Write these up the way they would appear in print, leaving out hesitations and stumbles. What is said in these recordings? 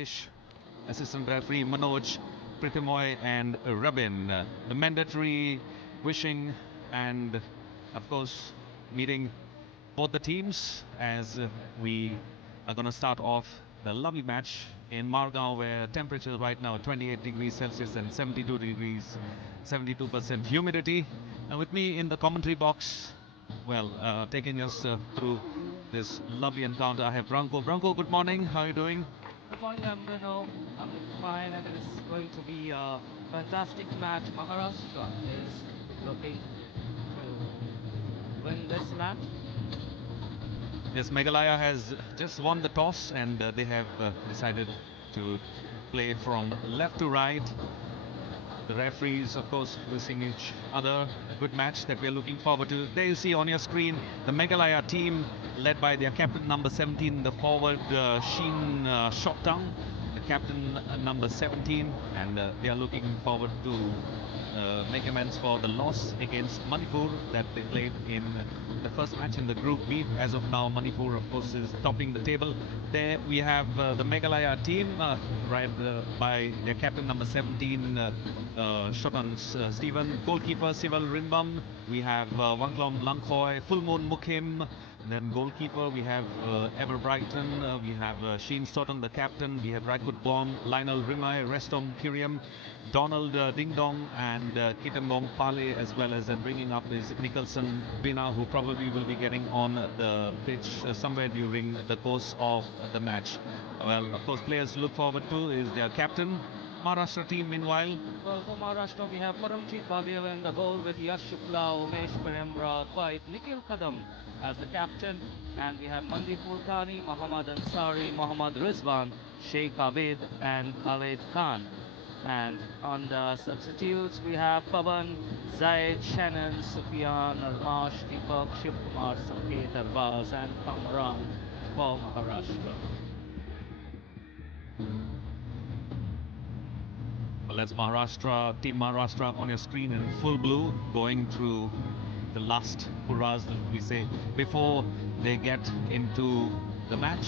Suresh, assistant referee Manoj, Pritimoy and Rabin. The mandatory wishing and of course meeting both the teams as we are going to start off the lovely match in Margao, where temperature right now 28 degrees Celsius and 72 degrees, 72% humidity. And with me in the commentary box, well, taking us through this lovely encounter, I have Branko. Branko, good morning. How are you doing? Good morning, I'm Bruno. I'm fine, and it's going to be a fantastic match. Maharashtra is looking to win this match. Yes, Meghalaya has just won the toss and they have decided to play from left to right. The referees, of course, wishing each other a good match that we are looking forward to. There you see on your screen the Meghalaya team led by their captain number 17, the forward Sheen Shotang, the captain number 17, and they are looking forward to make amends for the loss against Manipur that they played in the first match in the Group B. As of now, Manipur, of course, is topping the table. There we have the Meghalaya team, right by their captain number 17, Shotan Stephen, goalkeeper Sival Rinbam. We have Wangklom Langkhoi, Full Moon Mukim. Then goalkeeper we have Ever Brighton, we have Sheen Stoughton, the captain, we have Raikut Blom, Lionel Rimai, Restom Kiriam, Donald Ding Dong and Kitambong Pale, as well as bringing up is Nicholson Bina, who probably will be getting on the pitch somewhere during the course of the match. Well, of course, players to look forward to is their captain. Maharashtra team, meanwhile. Well, for Maharashtra, we have Paramjit Bhaviya in the goal with Yash Shukla, Umesh Premra, White, Nikhil Kadam as the captain, and we have Mandeep Mulkani, Muhammad Ansari, Muhammad Rizwan, Sheikh Abid, and Khaled Khan. And on the substitutes, we have Pavan, Zaid, Shannon, Sufyan, Almash, Deepak, Shivkumar, Sanket, Arbaz, and Kamran for Maharashtra. Well, that's Maharashtra, Team Maharashtra on your screen in full blue, going through the last hurrahs that we say before they get into the match.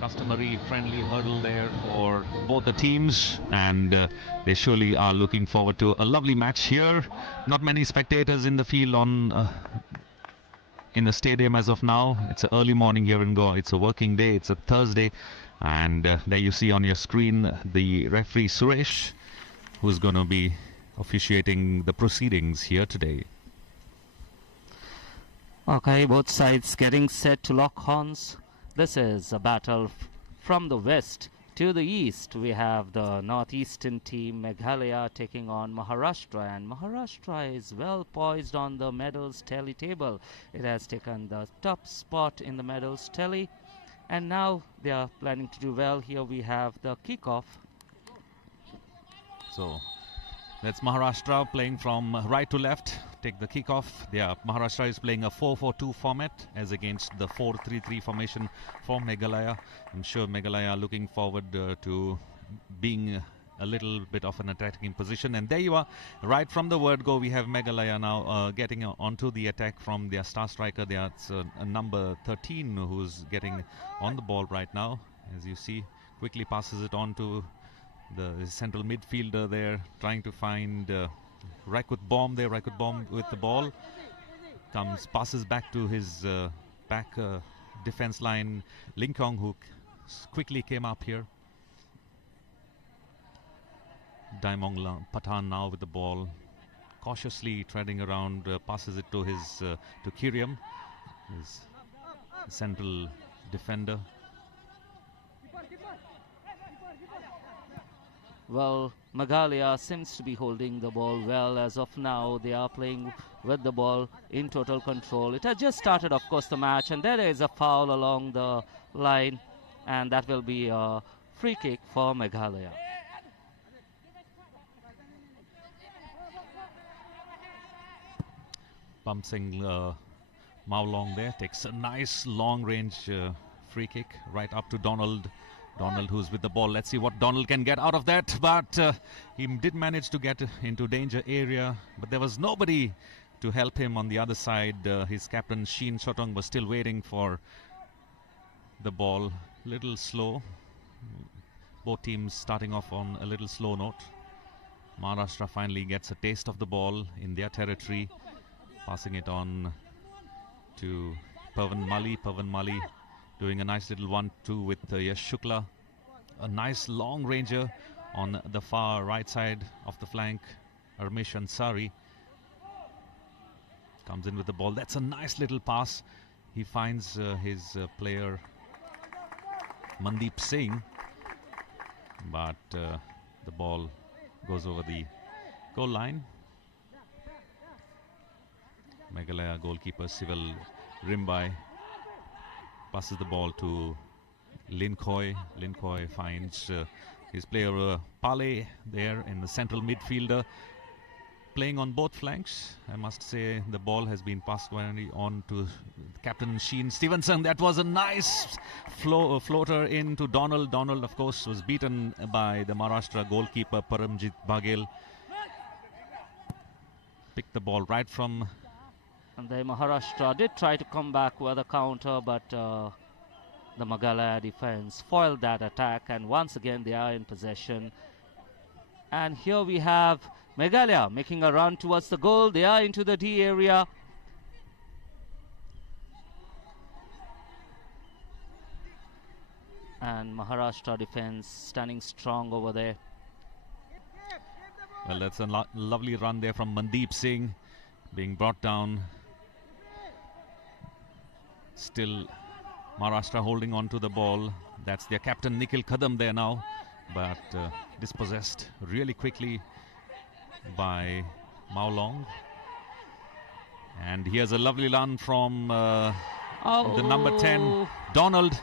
Customary friendly hurdle there for both the teams, and they surely are looking forward to a lovely match here. Not many spectators in the field in the stadium as of now. It's an early morning here in Goa. It's a working day. It's a Thursday. And there you see on your screen the referee Suresh, who's going to be officiating the proceedings here today. Okay, both sides getting set to lock horns. This is a battle from the west to the east. We have the northeastern team Meghalaya taking on Maharashtra, and Maharashtra is well poised on the medals tally table. It has taken the top spot in the medals tally, and now they are planning to do well. Here we have the kickoff. So that's Maharashtra playing from right to left. Take the kickoff. Maharashtra is playing a 4-4-2 format as against the 4-3-3 formation for Meghalaya. I'm sure Meghalaya are looking forward to being a little bit of an attacking position. And there you are, right from the word go, we have Meghalaya now getting onto the attack from their star striker. There's number 13 who's getting on the ball right now. As you see, quickly passes it on to the central midfielder there, trying to find Raikut Bomb there. Raikut Bomb with the ball passes back to his back defense line, Linkong, who quickly came up here. Daimong Pathan now with the ball, cautiously treading around, passes it to his to Kiriam, his central defender. Well, Meghalaya seems to be holding the ball well as of now. They are playing with the ball in total control. It has just started, of course, the match, and there is a foul along the line, and that will be a free kick for Meghalaya. Bumsing Maolong there takes a nice long range free kick right up to Donald, who's with the ball. Let's see what Donald can get out of that, but he did manage to get into danger area, but there was nobody to help him on the other side. His captain Sheen Shotong was still waiting for the ball. Little slow, both teams starting off on a little slow note. Maharashtra finally gets a taste of the ball in their territory, passing it on to Pavan Mali. Pavan Mali doing a nice little 1-2 with Yash Shukla. A nice long ranger on the far right side of the flank. Ramesh Ansari comes in with the ball. That's a nice little pass. He finds his player Mandeep Singh, but the ball goes over the goal line. Meghalaya goalkeeper Sival Rimbai passes the ball to Lin Khoi. Lin Khoi finds his player Pale there in the central midfielder, playing on both flanks. I must say the ball has been passed on to Captain Sheen Stevenson. That was a nice floater into Donald. Donald, of course, was beaten by the Maharashtra goalkeeper Paramjit Baghel. Picked the ball right from... And the Maharashtra did try to come back with a counter, but the Meghalaya defense foiled that attack, and once again they are in possession. And here we have Meghalaya making a run towards the goal. They are into the D area. And Maharashtra defense standing strong over there. Well, that's a lovely run there from Mandeep Singh, being brought down. Still Maharashtra holding on to the ball. That's their captain Nikhil Kadam there now, but dispossessed really quickly by Maolong. And here's a lovely run from the number 10, Donald.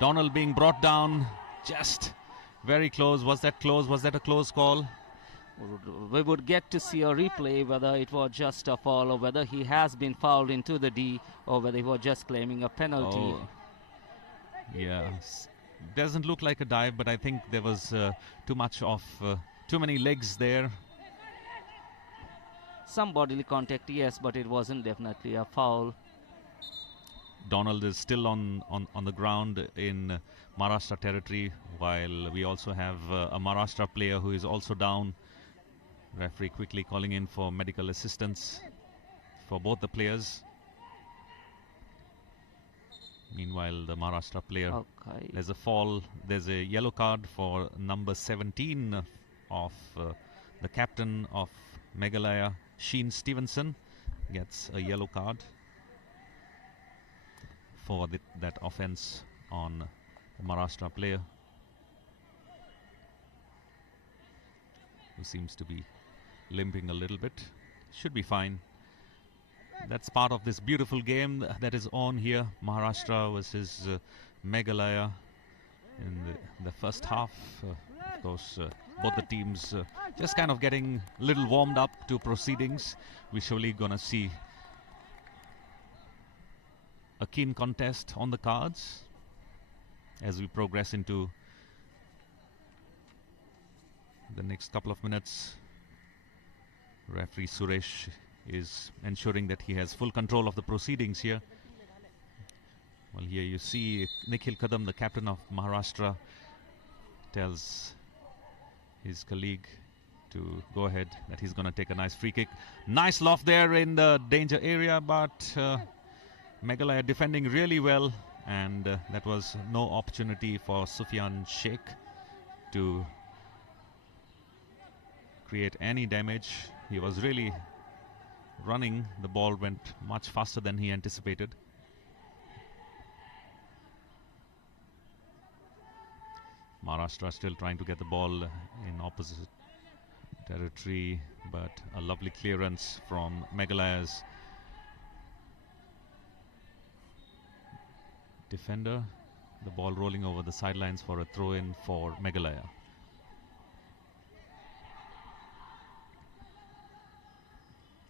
Donald being brought down, just very close. Was that close? Was that a close call? We would get to see a replay whether it was just a foul or whether he has been fouled into the D or whether he was just claiming a penalty. Oh. Yeah, doesn't look like a dive, but I think there was too many legs there. Some bodily contact, yes, but it wasn't definitely a foul. Donald is still on the ground in Maharashtra territory, while we also have a Maharashtra player who is also down. Referee quickly calling in for medical assistance for both the players. Meanwhile, the Maharashtra player, there's a fall, there's a yellow card for number 17 of the captain of Meghalaya, Sheen Stevenson, gets a yellow card for that offense on the Maharashtra player, who seems to be limping a little bit. Should be fine. That's part of this beautiful game that is on here. Maharashtra versus Meghalaya in the first half. Of course, both the teams just kind of getting a little warmed up to proceedings. We're surely gonna see a keen contest on the cards as we progress into the next couple of minutes. Referee Suresh is ensuring that he has full control of the proceedings here. Well, here you see Nikhil Kadam, the captain of Maharashtra, tells his colleague to go ahead, that he's going to take a nice free kick. Nice loft there in the danger area, but Meghalaya defending really well, and that was no opportunity for Sufyan Sheikh to create any damage. He was really running. The ball went much faster than he anticipated. Maharashtra still trying to get the ball in opposite territory, but a lovely clearance from Meghalaya's defender. The ball rolling over the sidelines for a throw-in for Meghalaya.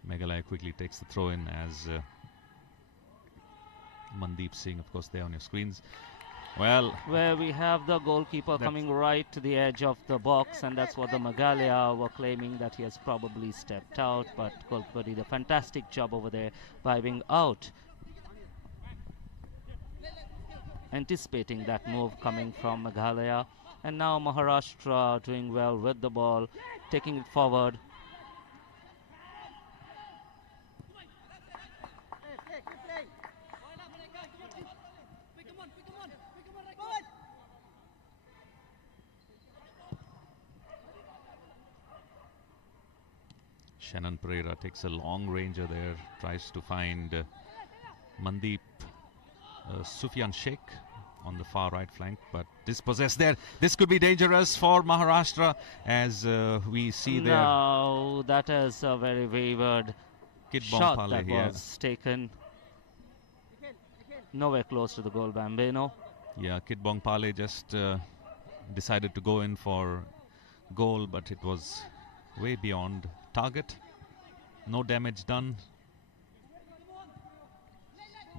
Meghalaya quickly takes the throw-in as Mandeep Singh, of course, there on your screens. Well, where we have the goalkeeper coming right to the edge of the box, and that's what the Meghalaya were claiming, that he has probably stepped out, but goalkeeper did a fantastic job over there by being out, anticipating that move coming from Meghalaya. And now Maharashtra doing well with the ball, taking it forward. Shannon Pereira takes a long ranger there, tries to find Mandeep Sufyan Sheikh on the far right flank, but dispossessed there. This could be dangerous for Maharashtra, as we see there. No, that is a very wayward shot that was taken. Nowhere close to the goal, Bambino. Yeah, Kitbong Pale just decided to go in for goal, but it was way beyond target. No damage done.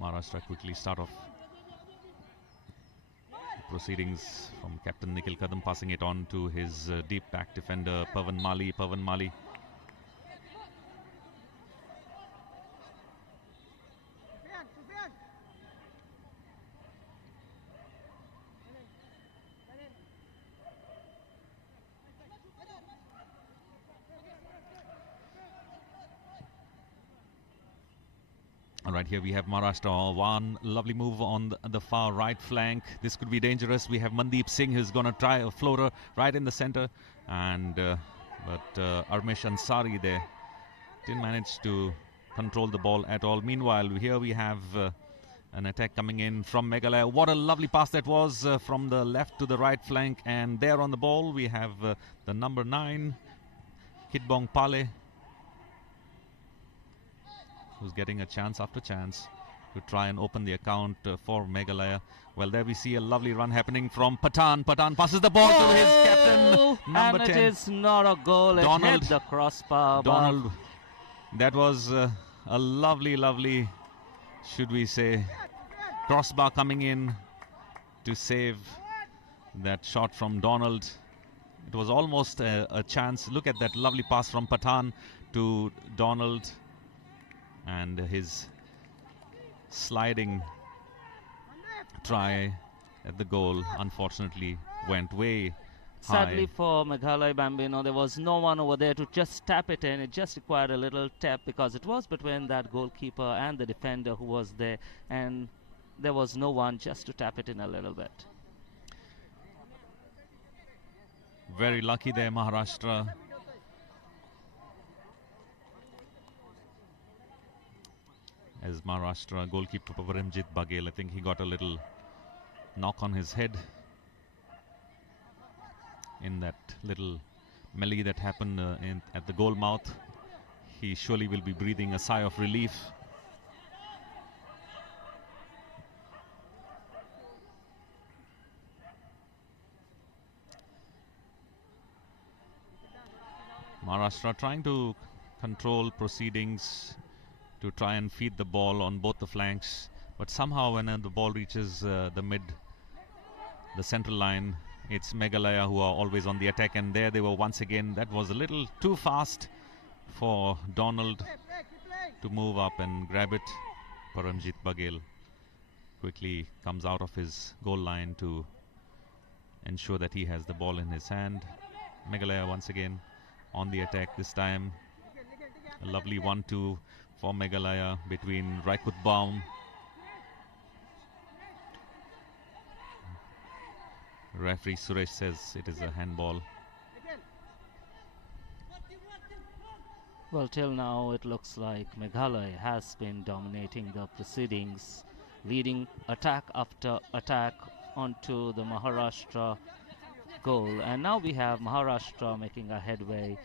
Maharashtra quickly start off proceedings from captain Nikhil Kadam, passing it on to his deep back defender Pavan Mali. All right, here we have Maharashtra. One lovely move on the far right flank. This could be dangerous. We have Mandeep Singh who's going to try a floater right in the center. And but Armesh Ansari there didn't manage to control the ball at all. Meanwhile, here we have an attack coming in from Meghalaya. What a lovely pass that was from the left to the right flank. And there on the ball, we have the number 9, Kitbong Pale, who's getting a chance after chance to try and open the account for Meghalaya. Well, there we see a lovely run happening from Pathan. Pathan passes the ball to his captain, number 10. And it is not a goal. Donald, it hit the crossbar. Donald, that was a lovely, should we say, crossbar coming in to save that shot from Donald. It was almost a chance. Look at that lovely pass from Pathan to Donald. And his sliding try at the goal unfortunately went way Sadly high. for Meghalaya, Bambino, there was no one over there to just tap it in. It just required a little tap because it was between that goalkeeper and the defender who was there, and there was no one just to tap it in a little bit. Very lucky there, Maharashtra. As Maharashtra goalkeeper Paramjit Baghel, I think he got a little knock on his head in that little melee that happened at the goal mouth. He surely will be breathing a sigh of relief. Maharashtra trying to control proceedings, to try and feed the ball on both the flanks, but somehow when the ball reaches the central line, it's Meghalaya who are always on the attack, and there they were once again. That was a little too fast for Donald to move up and grab it. Paramjit Baghel quickly comes out of his goal line to ensure that he has the ball in his hand. Meghalaya once again on the attack this time. A lovely 1-2 for Meghalaya between Raikut Baum. Referee Suresh says it is a handball. Well, till now it looks like Meghalaya has been dominating the proceedings, leading attack after attack onto the Maharashtra goal, and now we have Maharashtra making a headway.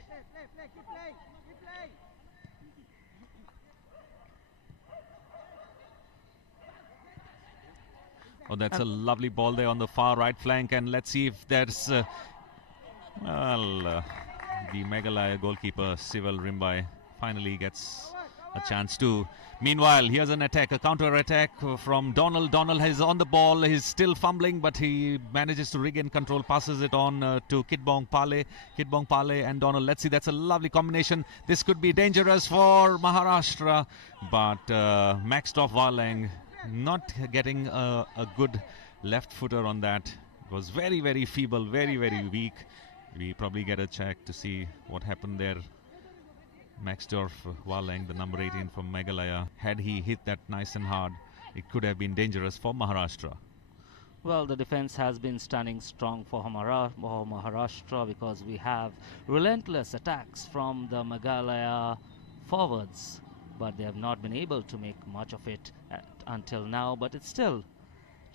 Oh, that's a lovely ball there on the far right flank, and let's see if there's the Meghalaya goalkeeper Sival Rimbai finally gets a chance to. Meanwhile, here's an attack, a counter attack from Donald. Donald is on the ball, he's still fumbling, but he manages to regain control, passes it on to Kitbong Pale. Kitbong Pale and Donald, let's see, that's a lovely combination. This could be dangerous for Maharashtra, but Maxtov Varlang not getting a good left footer on that. It was very, very feeble, very, very weak. We probably get a check to see what happened there. Maxdorf Waleng, the number 18 from Meghalaya, had he hit that nice and hard, it could have been dangerous for Maharashtra. Well, the defense has been standing strong for Maharashtra because we have relentless attacks from the Meghalaya forwards, but they have not been able to make much of it until now. But it's still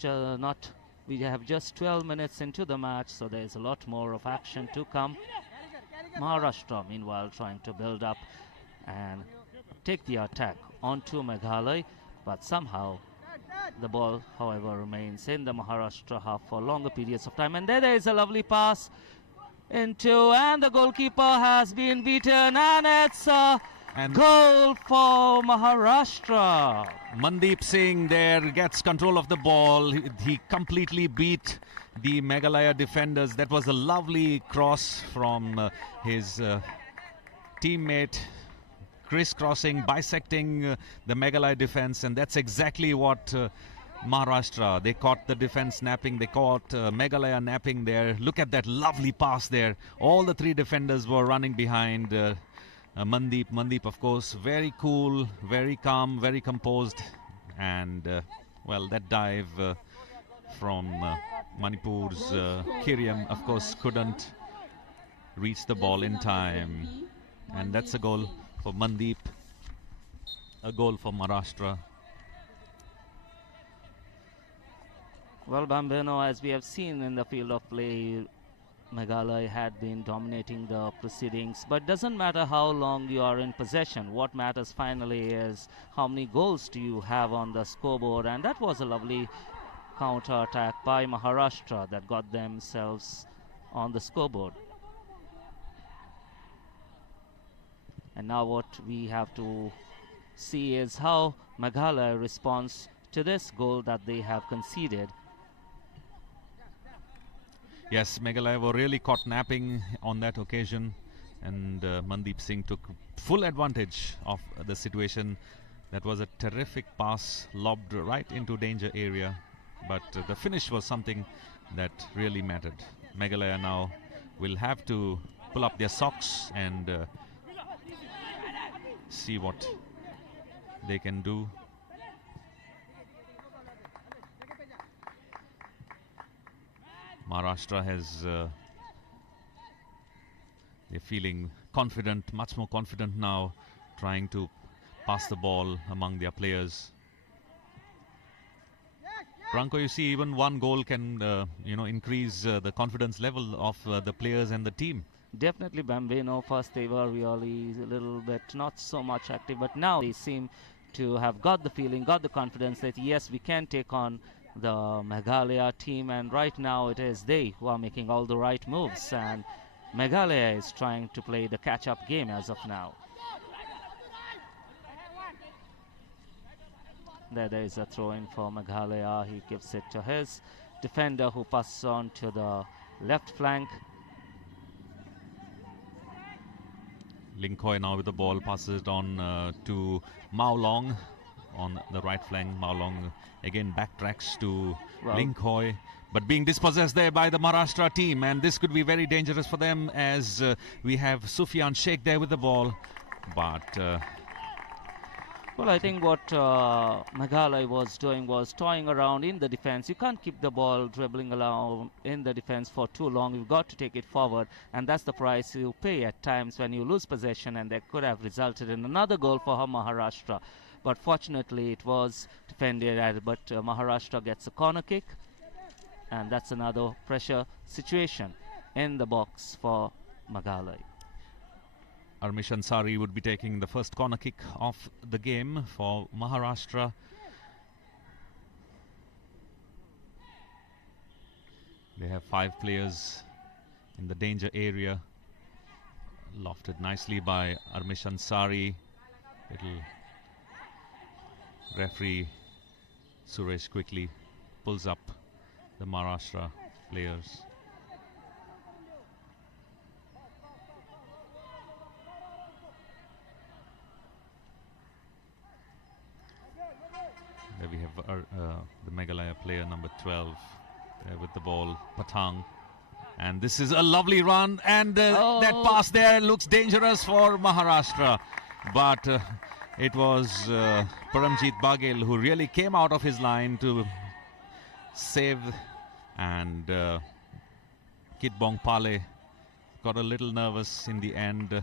not. We have just 12 minutes into the match, so there is a lot more of action to come. Maharashtra, meanwhile, trying to build up and take the attack onto Meghalaya, but somehow the ball, however, remains in the Maharashtra half for longer periods of time. And there is a lovely pass into, and the goalkeeper has been beaten, and it's a goal for Maharashtra. Mandeep Singh there gets control of the ball. He completely beat the Meghalaya defenders. That was a lovely cross from his teammate, crisscrossing, bisecting the Meghalaya defense, and that's exactly what Maharashtra, they caught the defense napping, they caught Meghalaya napping there. Look at that lovely pass there. All the three defenders were running behind Mandeep, of course, very cool, very calm, very composed, and well, that dive from Manipur's Kiriam, of course, couldn't reach the ball in time, and that's a goal for Mandeep, a goal for Maharashtra. Well, Bambino, as we have seen in the field of play, Meghalaya had been dominating the proceedings, but doesn't matter how long you are in possession. What matters finally is how many goals do you have on the scoreboard, and that was a lovely counter-attack by Maharashtra that got themselves on the scoreboard. And now what we have to see is how Meghalaya responds to this goal that they have conceded. Yes, Meghalaya were really caught napping on that occasion, and Mandeep Singh took full advantage of the situation. That was a terrific pass, lobbed right into danger area, but the finish was something that really mattered. Meghalaya now will have to pull up their socks and see what they can do. Maharashtra has they're feeling confident, much more confident now, trying to pass the ball among their players. Branko, you see, even one goal can increase the confidence level of the players and the team. Definitely, Bambino. First they were really a little bit not so much active, but now they seem to have got the feeling, got the confidence that yes, we can take on the Meghalaya team, and right now it is they who are making all the right moves, and Meghalaya is trying to play the catch-up game as of now. There is a throw-in for Meghalaya. He gives it to his defender, who passes on to the left flank. Linkhoi now with the ball, passes it on to Mao Long on the right flank. Mao Long again backtracks to Linkhoi, but being dispossessed there by the Maharashtra team, and this could be very dangerous for them as we have Sufyan Sheikh there with the ball. But well, I think what Meghalaya was doing was toying around in the defense. You can't keep the ball dribbling around in the defense for too long. You've got to take it forward, and that's the price you pay at times when you lose possession, and that could have resulted in another goal for Maharashtra. But fortunately, it was defended, but Maharashtra gets a corner kick, and that's another pressure situation in the box for Meghalaya. Armish Ansari would be taking the first corner kick of the game for Maharashtra. They have 5 players in the danger area. Lofted nicely by Armish Ansari. Little referee Suresh quickly pulls up the Maharashtra players. There we have the Meghalaya player number 12. There with the ball, Patang. And this is a lovely run, and that pass there looks dangerous for Maharashtra. But it was Paramjit Baghel who really came out of his line to save, and Kitbong Pale got a little nervous in the end.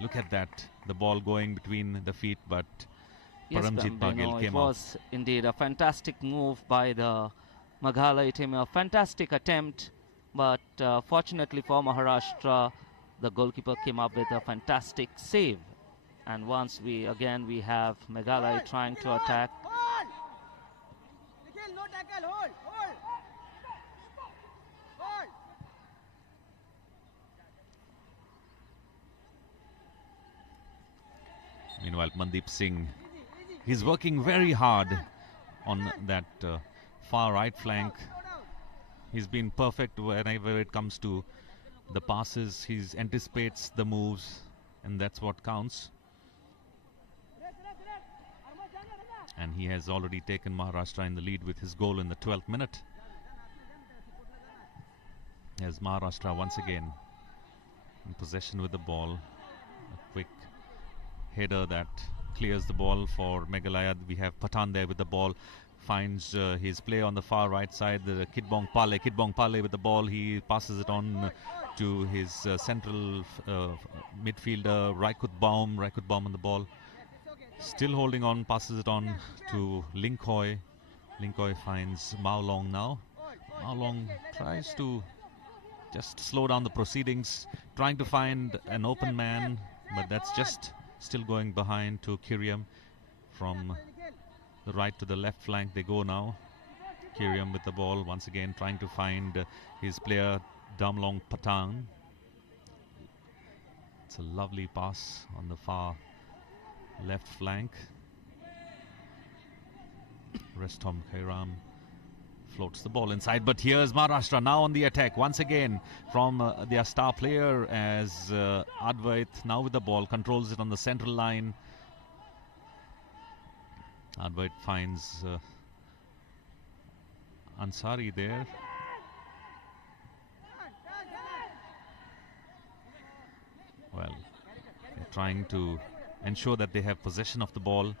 Look at that, the ball going between the feet, but Yes, Paramjit Baghel it came was indeed a fantastic move by the Meghalaya team, a fantastic attempt, but fortunately for Maharashtra, the goalkeeper came up with a fantastic save. And once we have Meghalaya trying to attack. Meanwhile, Mandeep Singh, he's working very hard on that far right flank. He's been perfect whenever it comes to the passes. He anticipates the moves, and that's what counts. And he has already taken Maharashtra in the lead with his goal in the 12th minute. As Maharashtra once again in possession with the ball. A quick header that clears the ball for Meghalaya. We have Pathan there with the ball. Finds his play on the far right side. The Kitbong Pale with the ball. He passes it on to his central midfielder Raikut Baum on the ball. Still holding on, passes it on to Linkoy. Linkoy finds Mao Long now. Mao Long tries to just slow down the proceedings, trying to find an open man, but that's just still going behind to Kiriam. From the right to the left flank they go now. Kiriam with the ball once again, trying to find his player Damlong Patang. It's a lovely pass on the far left flank. Restom Khairam floats the ball inside, but here's Maharashtra now on the attack once again from their star player as Advait now with the ball, controls it on the central line. Advait finds Ansari there. Well, they're trying to ensure that they have possession of the ball.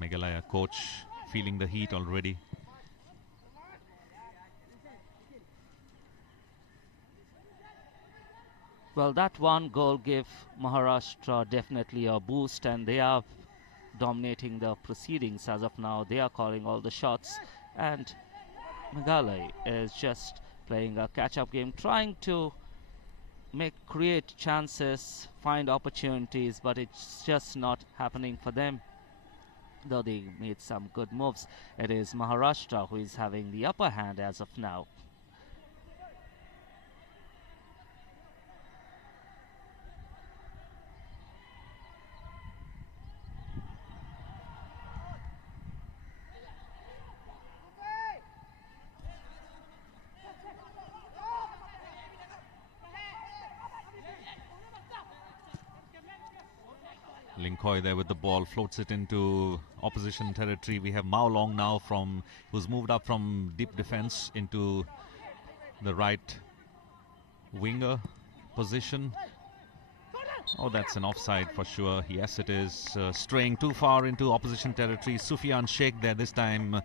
Meghalaya coach feeling the heat already. Well, that one goal gave Maharashtra definitely a boost, and they are dominating the proceedings as of now. They are calling all the shots, and Meghalaya is just playing a catch-up game, trying to create chances, find opportunities, but it's just not happening for them. Though they made some good moves, it is Maharashtra who is having the upper hand as of now. Linkoy there with the ball, floats it into opposition territory. We have Mao Long now who's moved up from deep defense into the right winger position. Oh, that's an offside for sure. Yes, it is. Straying too far into opposition territory. Sufyan Sheikh there this time.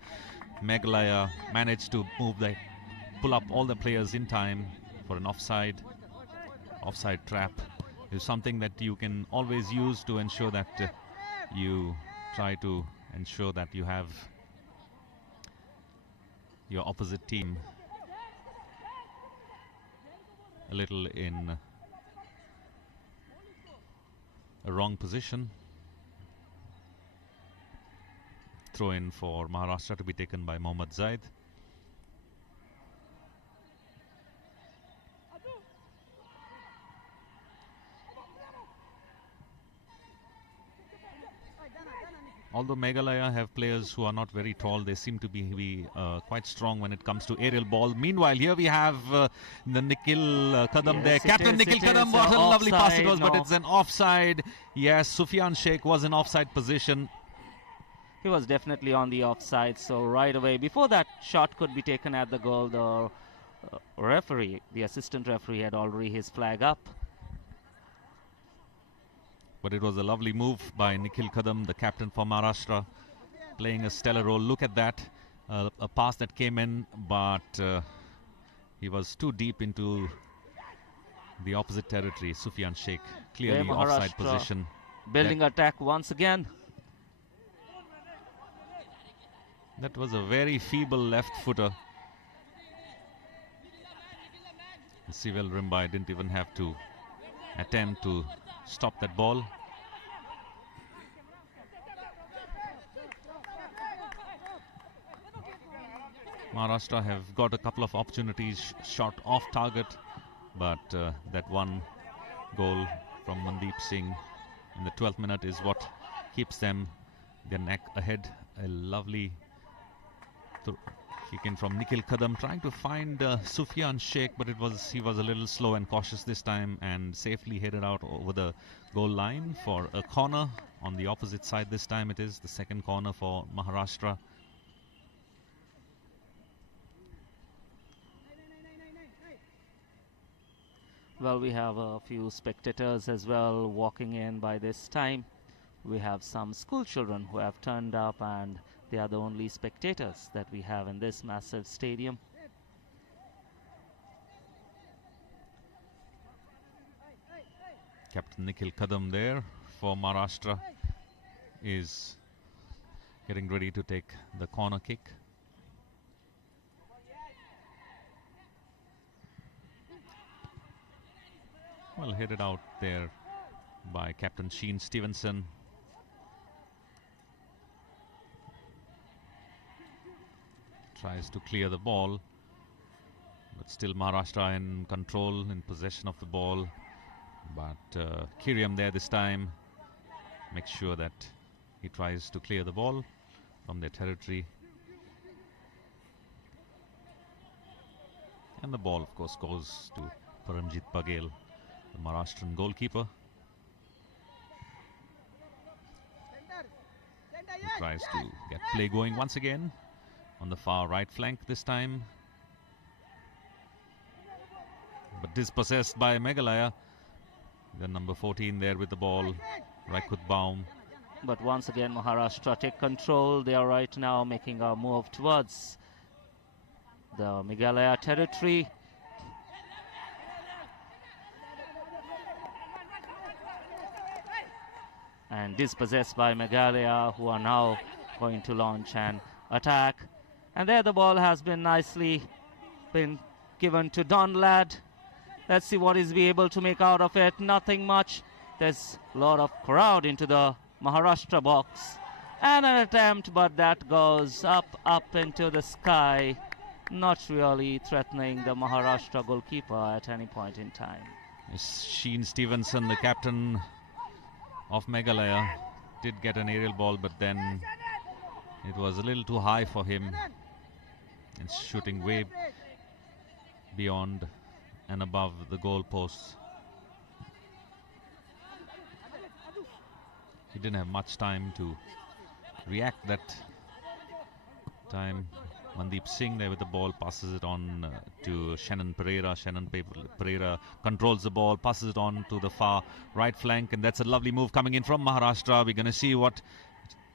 Meghalaya managed to pull up all the players in time for an offside. Offside trap is something that you can always use to ensure that you try to ensure that you have your opposite team a little in a wrong position. Throw in for Maharashtra to be taken by Mohammad Zaid. Although Meghalaya have players who are not very tall, they seem to be quite strong when it comes to aerial ball. Meanwhile, here we have the Nikhil Kadam there. Captain Nikhil Kadam, what a lovely pass it was, but it's an offside. Yes, Sufyan Sheikh was in offside position. he was definitely on the offside. So right away, before that shot could be taken at the goal, the referee, the assistant referee, had already his flag up. But it was a lovely move by Nikhil Kadam, the captain for Maharashtra, playing a stellar role. Look at that, a pass that came in, but he was too deep into the opposite territory. Sufyan Sheikh, clearly offside position. Building attack once again. That was a very feeble left footer. Sivel Rimbai didn't even have to attempt to stop that ball. Maharashtra have got a couple of opportunities shot off target, but that one goal from Mandeep Singh in the 12th minute is what keeps them their neck ahead. A lovely kick in from Nikhil Kadam, trying to find Sufyan Sheikh, but he was a little slow and cautious this time, and safely headed out over the goal line for a corner on the opposite side. This time it is the second corner for Maharashtra. Well, we have a few spectators as well walking in by this time. We have some school children who have turned up, and they are the only spectators that we have in this massive stadium. Captain Nikhil Kadam there for Maharashtra is getting ready to take the corner kick. Well, headed out there by Captain Sheen Stevenson. Tries to clear the ball, but still Maharashtra in control, in possession of the ball. But Kiriam there this time makes sure that he tries to clear the ball from their territory. And the ball, of course, goes to Paramjit Paghel, the Maharashtrian goalkeeper. He tries to get play going once again on the far right flank this time, but dispossessed by Meghalaya. The number 14 there with the ball, Raikut Baum. But once again Maharashtra take control. They are right now making a move towards the Meghalaya territory. And dispossessed by Meghalaya, who are now going to launch an attack. And there the ball has been nicely given to Don Ladd. Let's see what he's be able to make out of it. Nothing much. There's a lot of crowd into the Maharashtra box. And an attempt, but that goes up into the sky. Not really threatening the Maharashtra goalkeeper at any point in time. Sheen Stevenson, the captain of Meghalaya, did get an aerial ball, but then it was a little too high for him. And shooting way beyond and above the goal posts. He didn't have much time to react that time. Mandeep Singh there with the ball, passes it on to Shannon Pereira. Shannon Pereira controls the ball, passes it on to the far right flank, and that's a lovely move coming in from Maharashtra. We're going to see what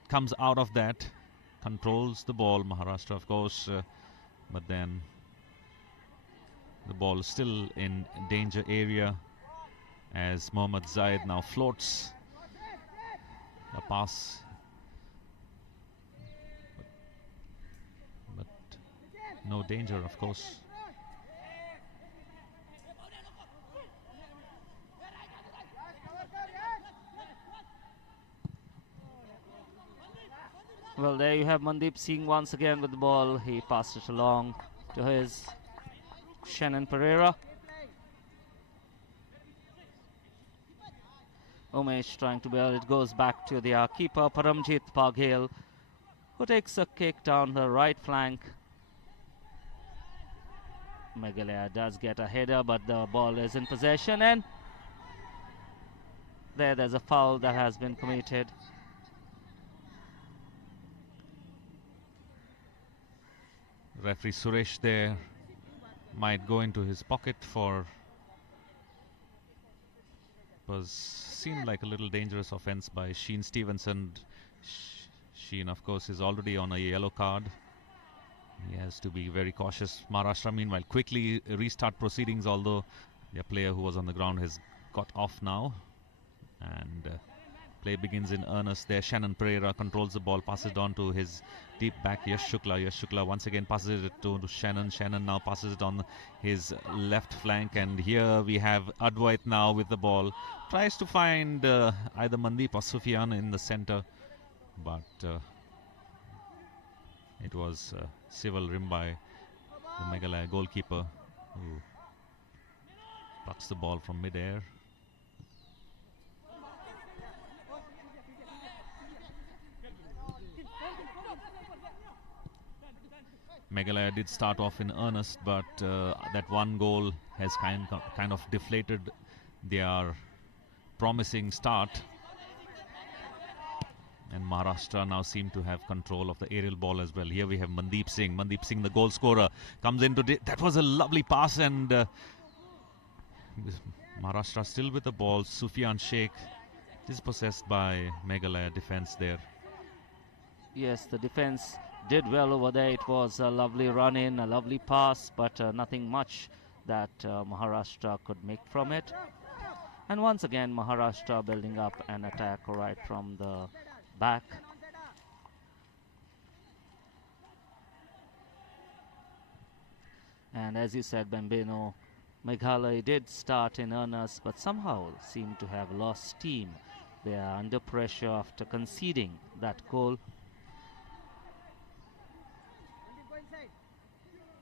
comes out of that. Controls the ball, Maharashtra, of course, but then the ball is still in danger area as Mohammad Zaid now floats a pass, but no danger, of course. Well, there you have Mandeep Singh once again with the ball. He passed it along to his Shannon Pereira. Umesh trying to bail. It goes back to their keeper Paramjit Paghel, who takes a kick down the right flank. Meghalaya does get a header, but the ball is in possession, and there's a foul that has been committed. Referee Suresh there might go into his pocket for. Was seemed like a little dangerous offense by Sheen Stevenson. Sheen, of course, is already on a yellow card. He has to be very cautious. Maharashtra, meanwhile, quickly restart proceedings, although their player who was on the ground has got off now. And play begins in earnest there. Shannon Pereira controls the ball, passes it on to his deep back, Yash Shukla. Yash Shukla once again passes it to Shannon. Shannon now passes it on his left flank. And here we have Advait now with the ball. Tries to find either Mandeep or Sufyan in the center. But it was Sival Rimbai, the Meghalaya goalkeeper, who plucks the ball from mid-air. Meghalaya did start off in earnest, but that one goal has kind of deflated their promising start. And Maharashtra now seem to have control of the aerial ball as well. Here we have Mandeep Singh. Mandeep Singh, the goal scorer, comes into that was a lovely pass, and Maharashtra still with the ball. Sufyan Sheikh dispossessed by Meghalaya defense there. Yes, the defense did well over there. It was a lovely run in, a lovely pass, but nothing much that Maharashtra could make from it. And once again, Maharashtra building up an attack right from the back. And as you said, Bambino, Meghalaya did start in earnest, but somehow seemed to have lost steam. They are under pressure after conceding that goal.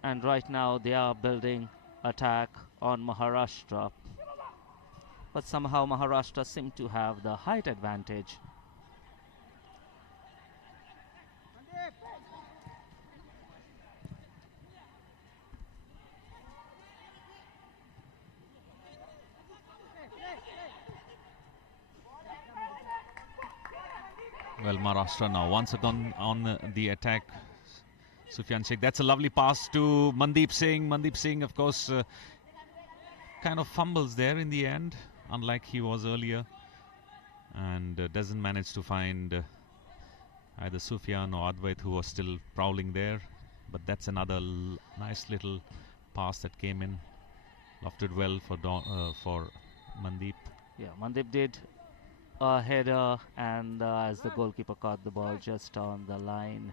And right now they are building attack on Maharashtra. But somehow Maharashtra seem to have the height advantage. Well, Maharashtra now once again on the attack. Sufyan Sheikh, that's a lovely pass to Mandeep Singh. Mandeep Singh, of course, kind of fumbles there in the end, unlike he was earlier, and doesn't manage to find either Sufyan or Advait, who was still prowling there. But that's another nice little pass that came in, lofted well for Mandeep. Yeah, Mandeep did a header, and as the goalkeeper caught the ball just on the line,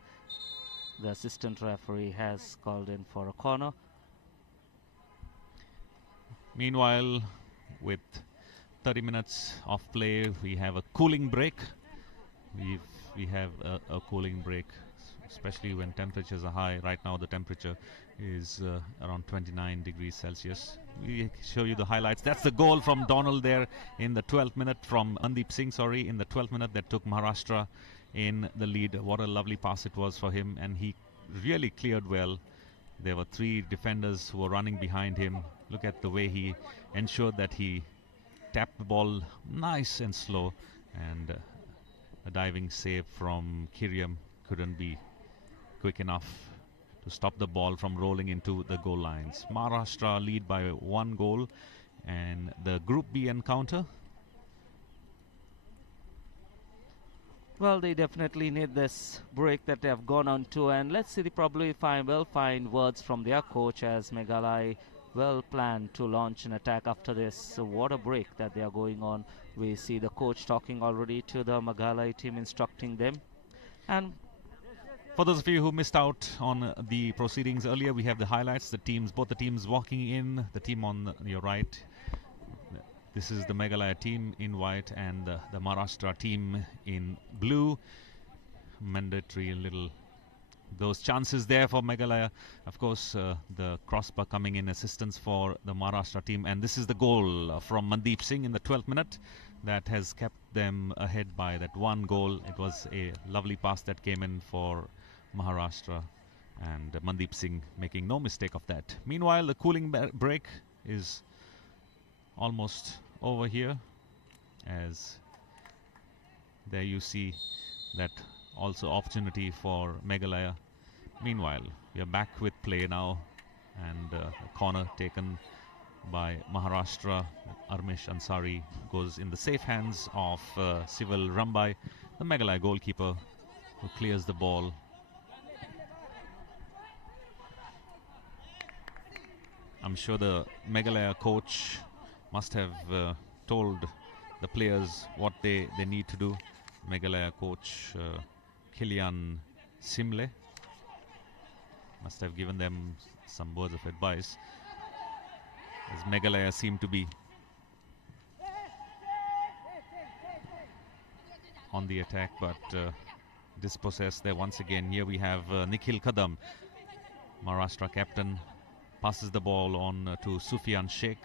the assistant referee has called in for a corner. Meanwhile, with 30 minutes of play, we have a cooling break. We have a cooling break, especially when temperatures are high. Right now the temperature is around 29 degrees Celsius. We show you the highlights. That's the goal from Donald there in the 12th minute, from Mandeep Singh, sorry, in the 12th minute, that took Maharashtra in the lead. What a lovely pass it was for him, and he really cleared well. There were three defenders who were running behind him. Look at the way he ensured that he tapped the ball nice and slow, and a diving save from Kiriam couldn't be quick enough to stop the ball from rolling into the goal lines. Maharashtra lead by 1 goal, and the Group B encounter. Well, they definitely need this break that they have gone on to, and let's see, they probably will find words from their coach, as Meghalaya well planned to launch an attack after this. So what a break that they are going on. We see the coach talking already to the Meghalaya team, instructing them. And for those of you who missed out on the proceedings earlier, we have the highlights. Both the teams walking in. The team on your right, this is the Meghalaya team in white, and the Maharashtra team in blue. Mandatory little those chances there for Meghalaya. Of course, the crossbar coming in assistance for the Maharashtra team, and this is the goal from Mandeep Singh in the 12th minute that has kept them ahead by that 1 goal. It was a lovely pass that came in for Maharashtra, and Mandeep Singh making no mistake of that. Meanwhile, the cooling break is almost over here, as there you see that also opportunity for Meghalaya Meanwhile, we are back with play now, and a corner taken by Maharashtra. Armish Ansari goes in the safe hands of Civil Rambai, the Meghalaya goalkeeper, who clears the ball. I'm sure the Meghalaya coach must have told the players what they need to do. Meghalaya coach Kilian Simle must have given them some words of advice, as Meghalaya seem to be on the attack, but dispossessed there once again. Here we have Nikhil Kadam, Maharashtra captain, passes the ball on to Sufyan Sheikh,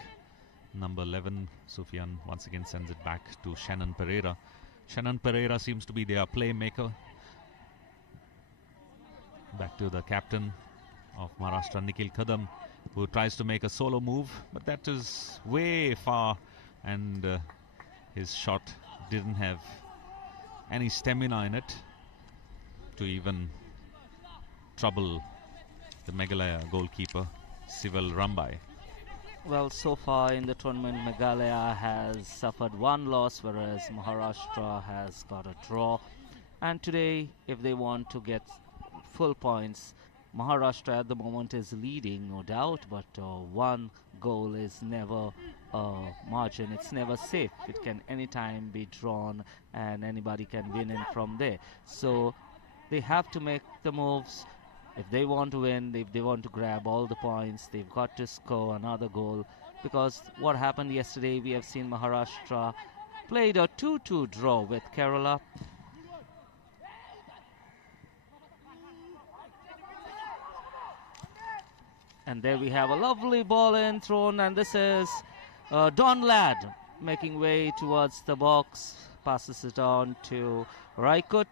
number 11. Sufyan once again sends it back to Shannon Pereira. Shannon Pereira seems to be their playmaker. Back to the captain of Maharashtra, Nikhil Kadam, who tries to make a solo move, but that is way far, and his shot didn't have any stamina in it to even trouble the Meghalaya goalkeeper, Civil Rambai. Well, so far in the tournament, Meghalaya has suffered one loss, whereas Maharashtra has got a draw. And today, if they want to get full points, Maharashtra at the moment is leading, no doubt, but one goal is never a margin. It's never safe. It can anytime be drawn, and anybody can win in from there. So they have to make the moves. If they want to win, if they want to grab all the points, they've got to score another goal. Because what happened yesterday, we have seen Maharashtra played a 2-2 draw with Kerala. And there we have a lovely ball in thrown, and this is Don Ladd making way towards the box, passes it on to Raikut.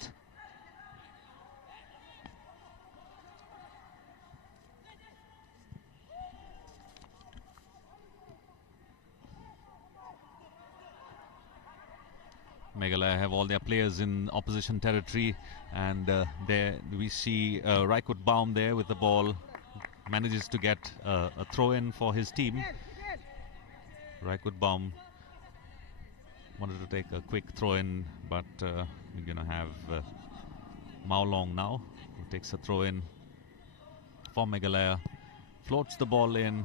Meghalaya have all their players in opposition territory, and there we see Raikut Baum there with the ball, manages to get a throw-in for his team. Raikut Baum wanted to take a quick throw-in, but we're going to have Mao Long now, who takes a throw-in for Meghalaya, floats the ball in,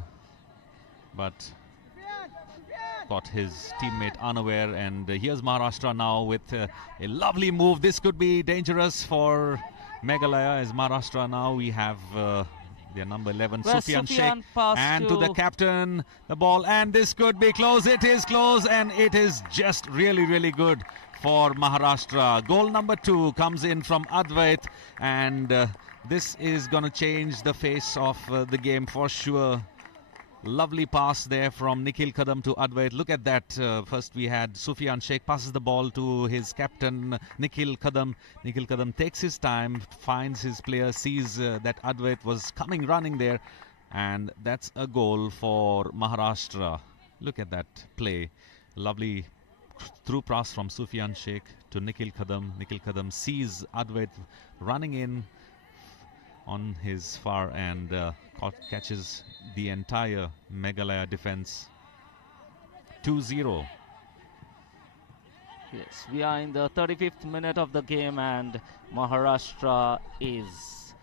but caught his teammate unaware, and here's Maharashtra now with a lovely move. This could be dangerous for Meghalaya, as Maharashtra now we have their number 11, Sufyan Sheikh, and to the captain, the ball, and this could be close. It is close, and it is just really good for Maharashtra. Goal number 2 comes in from Advait, and this is going to change the face of the game for sure. Lovely pass there from Nikhil Kadam to Advait. Look at that. First we had Sufyan Sheikh passes the ball to his captain Nikhil Kadam. Nikhil Kadam takes his time, finds his player, sees that Advait was coming running there, and that's a goal for Maharashtra. Look at that play. Lovely through pass from Sufyan Sheikh to Nikhil Kadam. Nikhil Kadam sees Advait running in on his far, and catches the entire Meghalaya defense. 2-0. Yes, we are in the 35th minute of the game, and Maharashtra is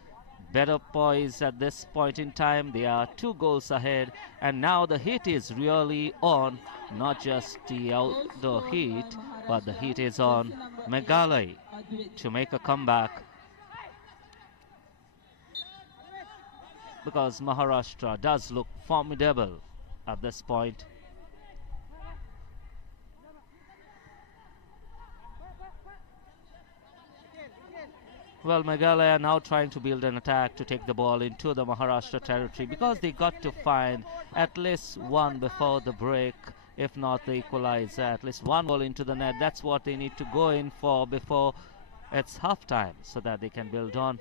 better poised at this point in time. They are 2 goals ahead, and now the heat is really on. Not just the outdoor heat, but the heat is on Meghalaya to make a comeback, because Maharashtra does look formidable at this point. Well, Meghalaya now trying to build an attack to take the ball into the Maharashtra territory, because they got to find at least one before the break, if not the equalizer, at least one ball into the net. That's what they need to go in for before it's half time, so that they can build on.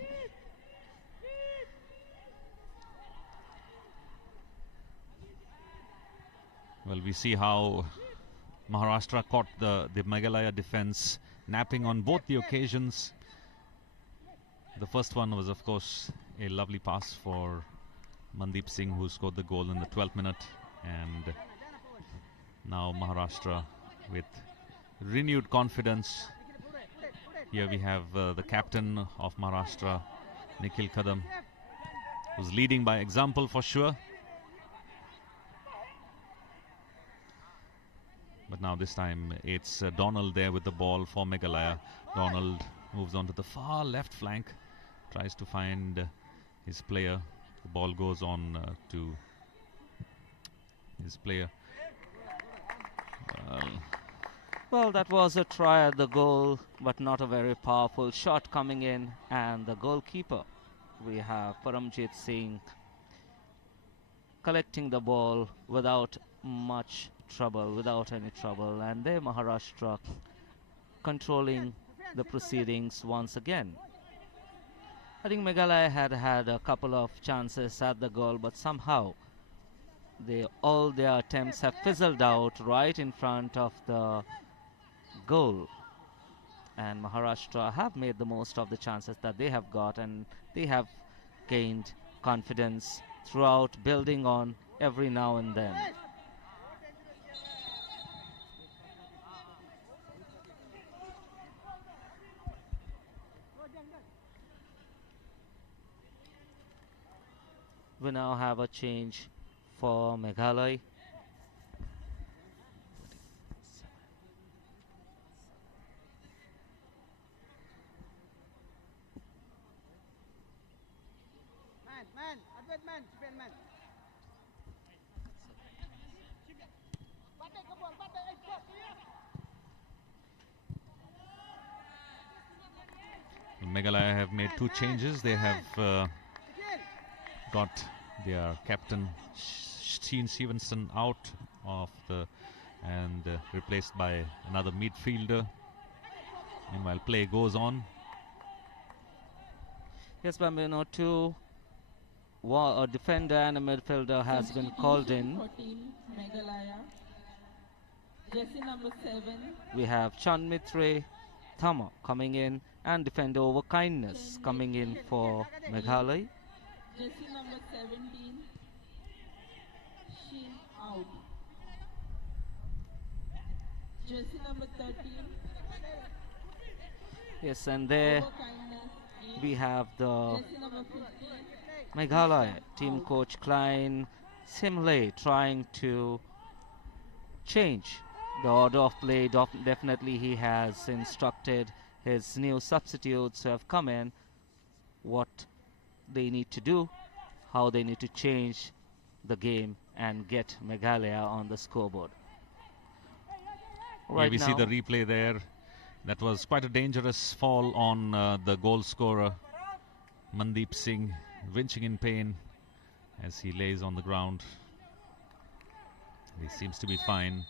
Well, we see how Maharashtra caught the Meghalaya defense napping on both the occasions. The first one was, of course, A lovely pass for Mandeep Singh, who scored the goal in the 12th minute. And now Maharashtra with renewed confidence. Here we have the captain of Maharashtra, Nikhil Kadam, who's leading by example for sure. But now this time it's Donald there with the ball for Meghalaya. Donald moves on to the far left flank, tries to find his player. The ball goes on to his player. Well, that was a try at the goal, but not a very powerful shot coming in. And the goalkeeper, we have Paramjit Singh, collecting the ball without much trouble, without any trouble. And there Maharashtra controlling the proceedings once again. I think Meghalaya had a couple of chances at the goal, but somehow all their attempts have fizzled out right in front of the goal. And Maharashtra have made the most of the chances that they have got, and they have gained confidence throughout, building on every now and then. We now have a change for Meghalaya. Meghalaya have made two changes. They have got their captain Sheen Stevenson out of and replaced by another midfielder. Meanwhile, play goes on. Yes, Bambino, a defender and a midfielder has been called in. 14, Meghalaya. Jersey number 7. We have Chanmitre Thama coming in, and defender over kindness coming in for Meghalaya. Jersey number 17. Shin out. Jersey number 13. Yes, and there Over kindness. we have the Jersey number 15. Meghalaya team coach Klein Simlay trying to change the order of play. Definitely he has instructed his new substitutes who have come in what they need to do, how they need to change the game and get Meghalaya on the scoreboard. Here we see the replay there. That was quite a dangerous fall on the goal scorer, Mandeep Singh, winching in pain as he lays on the ground. He seems to be fine.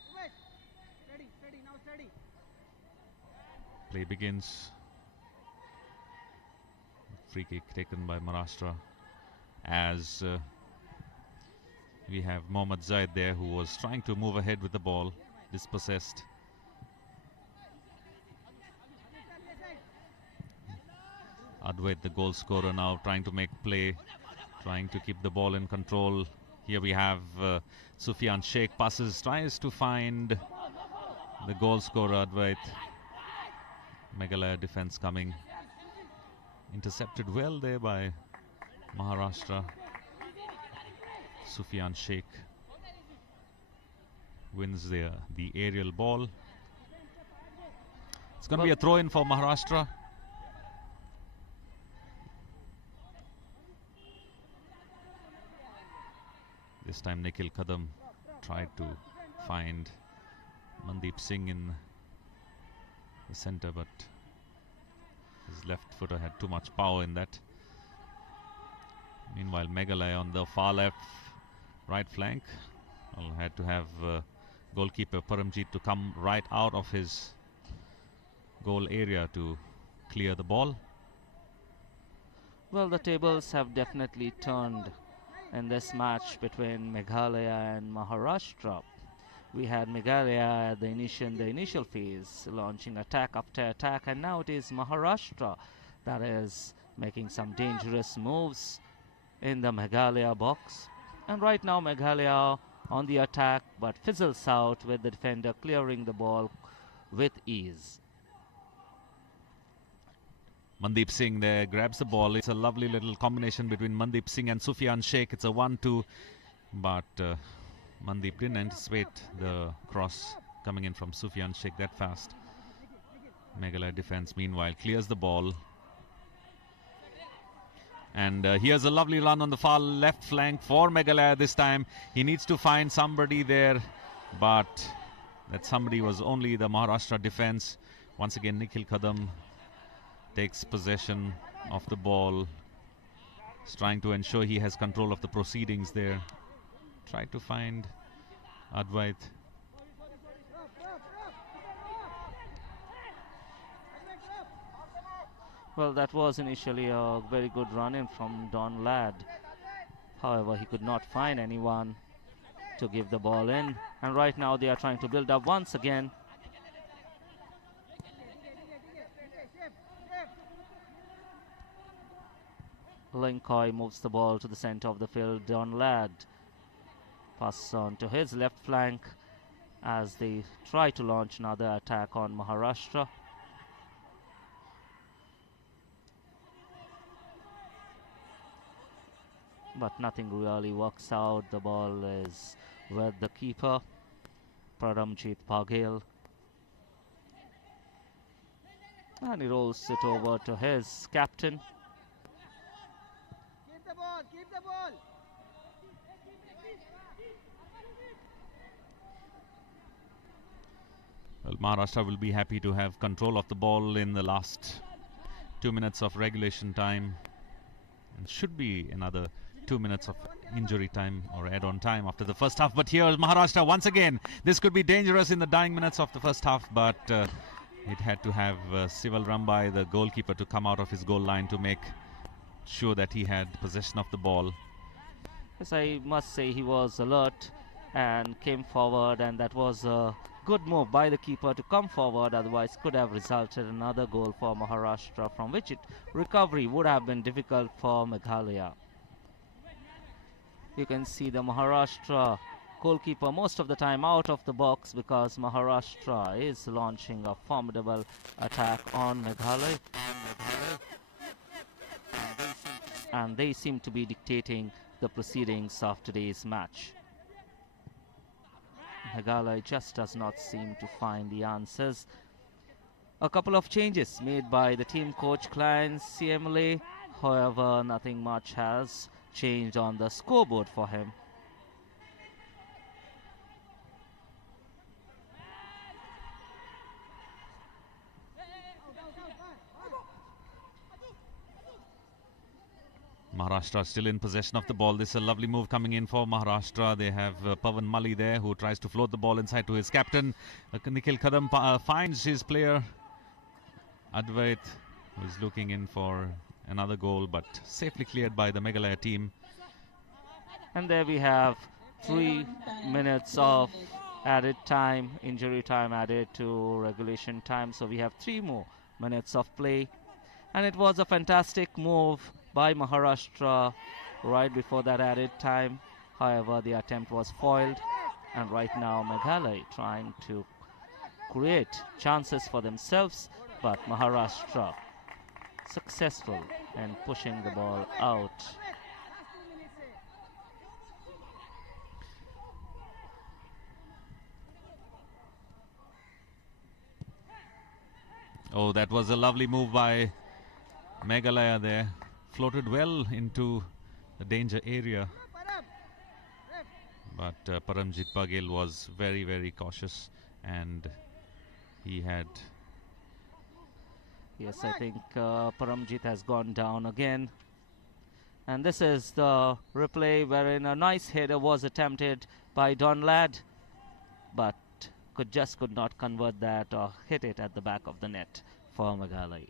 Play begins. Free kick taken by Maharashtra as we have Mohammad Zaid there, who was trying to move ahead with the ball, dispossessed. Advait, the goal scorer, now trying to make play, trying to keep the ball in control. Here we have Sufyan Sheikh passes, tries to find the goal scorer Advait. Meghalaya defense coming. Intercepted well there by Maharashtra. Sufyan Sheikh wins the aerial ball. It's going to be a throw in for Maharashtra. This time Nikhil Kadam tried to find Mandeep Singh in the center, but his left footer had too much power in that. Meanwhile, Meghalaya on the far left, right flank, had to have goalkeeper Paramjit to come right out of his goal area to clear the ball. Well, the tables have definitely turned in this match between Meghalaya and Maharashtra. We had Meghalaya at the initial phase, launching attack after attack, and now it is Maharashtra that is making some dangerous moves in the Meghalaya box. And right now Meghalaya on the attack, but fizzles out with the defender clearing the ball with ease. Mandeep Singh there grabs the ball. It's a lovely little combination between Mandeep Singh and Sufyan Sheikh. It's a 1-2, but Mandeep didn't anticipate the cross coming in from Sufyan Sheikh that fast. Meghalaya defense meanwhile clears the ball. And here's a lovely run on the far left flank for Meghalaya this time. He needs to find somebody there, but that somebody was only the Maharashtra defense. Once again, Nikhil Kadam takes possession of the ball. He's trying to ensure he has control of the proceedings there. Try to find Advait. Well, that was initially a very good run-in from Don Ladd. However, he could not find anyone to give the ball in. And right now they are trying to build up once again. Linkoy moves the ball to the center of the field. Don Ladd passes on to his left flank as they try to launch another attack on Maharashtra. But nothing really works out. The ball is with the keeper, Paramjit Paghel. And he rolls it over to his captain. Keep the ball, keep the ball. Well, Maharashtra will be happy to have control of the ball in the last 2 minutes of regulation time. And should be another 2 minutes of injury time or add-on time after the first half. But here's Maharashtra once again. This could be dangerous in the dying minutes of the first half, but it had to have Sival Rambai, the goalkeeper, to come out of his goal line to make sure that he had possession of the ball. Yes, I must say he was alert and came forward, and that was a good move by the keeper to come forward. Otherwise could have resulted in another goal for Maharashtra, from which recovery would have been difficult for Meghalaya. You can see the Maharashtra goalkeeper most of the time out of the box because Maharashtra is launching a formidable attack on Meghalaya. And they seem to be dictating the proceedings of today's match. Meghalaya just does not seem to find the answers. A couple of changes made by the team coach Klein CMLA. However, nothing much has changed on the scoreboard for him. Maharashtra still in possession of the ball. This is a lovely move coming in for Maharashtra. They have Pavan Mali there, who tries to float the ball inside to his captain. Nikhil Kadam finds his player Advait, who is looking in for another goal, but safely cleared by the Meghalaya team. And there we have 3 minutes of added time, injury time added to regulation time. So we have 3 more minutes of play. And it was a fantastic move by Maharashtra right before that added time. However, the attempt was foiled. And right now Meghalaya trying to create chances for themselves, but Maharashtra successful in pushing the ball out. Oh, that was a lovely move by Meghalaya there. Floated well into the danger area. But Paramjit Paghel was very, very cautious, and he had... Yes, I think Paramjit has gone down again. And this is the replay wherein a nice header was attempted by Don Ladd, but could not convert that or hit it at the back of the net for Meghalaya.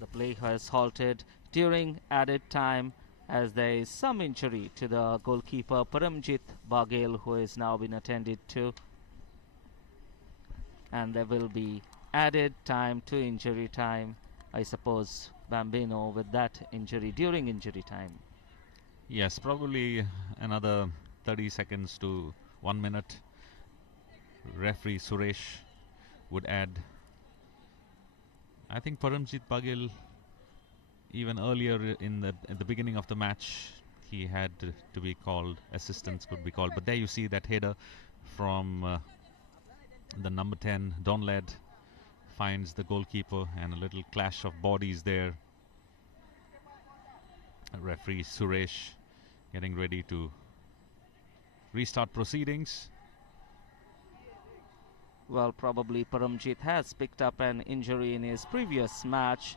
The play has halted during added time as there is some injury to the goalkeeper Paramjit Paghel, who has now been attended to. and there will be added time to injury time. I suppose Bambino with that injury during injury time. Yes, probably another 30 seconds to 1 minute. Referee Suresh would add. I think Paramjit Bagil, even earlier at the beginning of the match, he had to be called, assistance could be called. But there you see that header from the number 10, Donled, finds the goalkeeper, and a little clash of bodies there. Referee Suresh getting ready to restart proceedings. Well, probably Paramjit has picked up an injury in his previous match,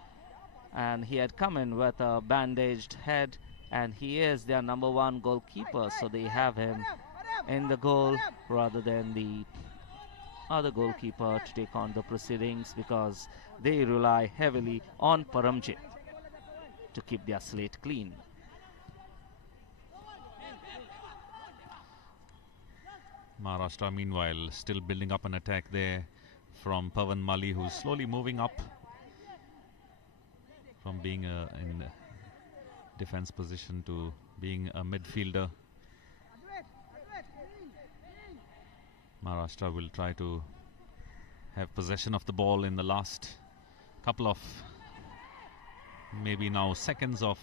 and he had come in with a bandaged head, and he is their number one goalkeeper, so they have him in the goal rather than the other goalkeeper to take on the proceedings, because they rely heavily on Paramjit to keep their slate clean. Maharashtra, meanwhile, still building up an attack there from Pavan Mali, who's slowly moving up from being in defense position to being a midfielder. Maharashtra will try to have possession of the ball in the last couple of maybe now seconds of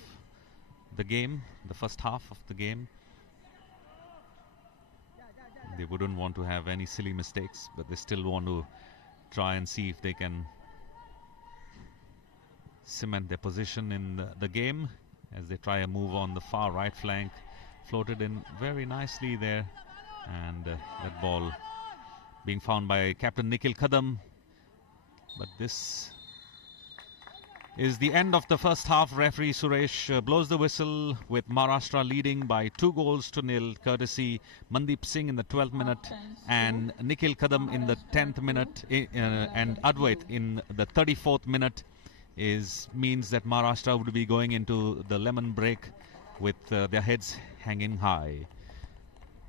the game, the first half of the game. They wouldn't want to have any silly mistakes, but they still want to try and see if they can cement their position in the game as they try a move on the far right flank. Floated in very nicely there, and that ball being found by Captain Nikhil Kadam. But this is the end of the first half. Referee Suresh blows the whistle with Maharashtra leading by 2-0, courtesy Mandeep Singh in the 12th minute and Nikhil Kadam in the 10th minute and Advait in the 34th minute. Means that Maharashtra would be going into the lemon break with their heads hanging high.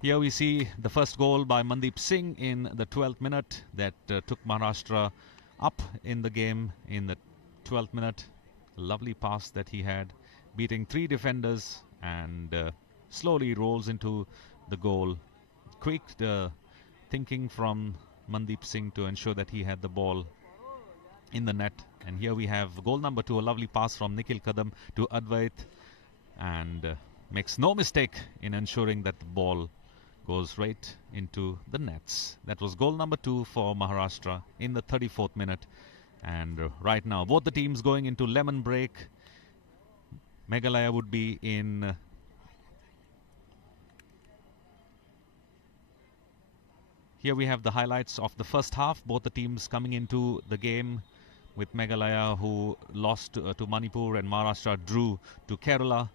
Here we see the first goal by Mandeep Singh in the 12th minute that took Maharashtra up in the game in the 12th minute. Lovely pass that he had, beating 3 defenders, and slowly rolls into the goal. Quick thinking from Mandeep Singh to ensure that he had the ball in the net. And here we have goal number 2, a lovely pass from Nikhil Kadam to Advait, and makes no mistake in ensuring that the ball goes right into the nets. That was goal number 2 for Maharashtra in the 34th minute. And right now, both the teams going into lemon break. Meghalaya would be in here we have the highlights of the first half. Both the teams coming into the game, with Meghalaya, who lost to Manipur, and Maharashtra drew to Kerala.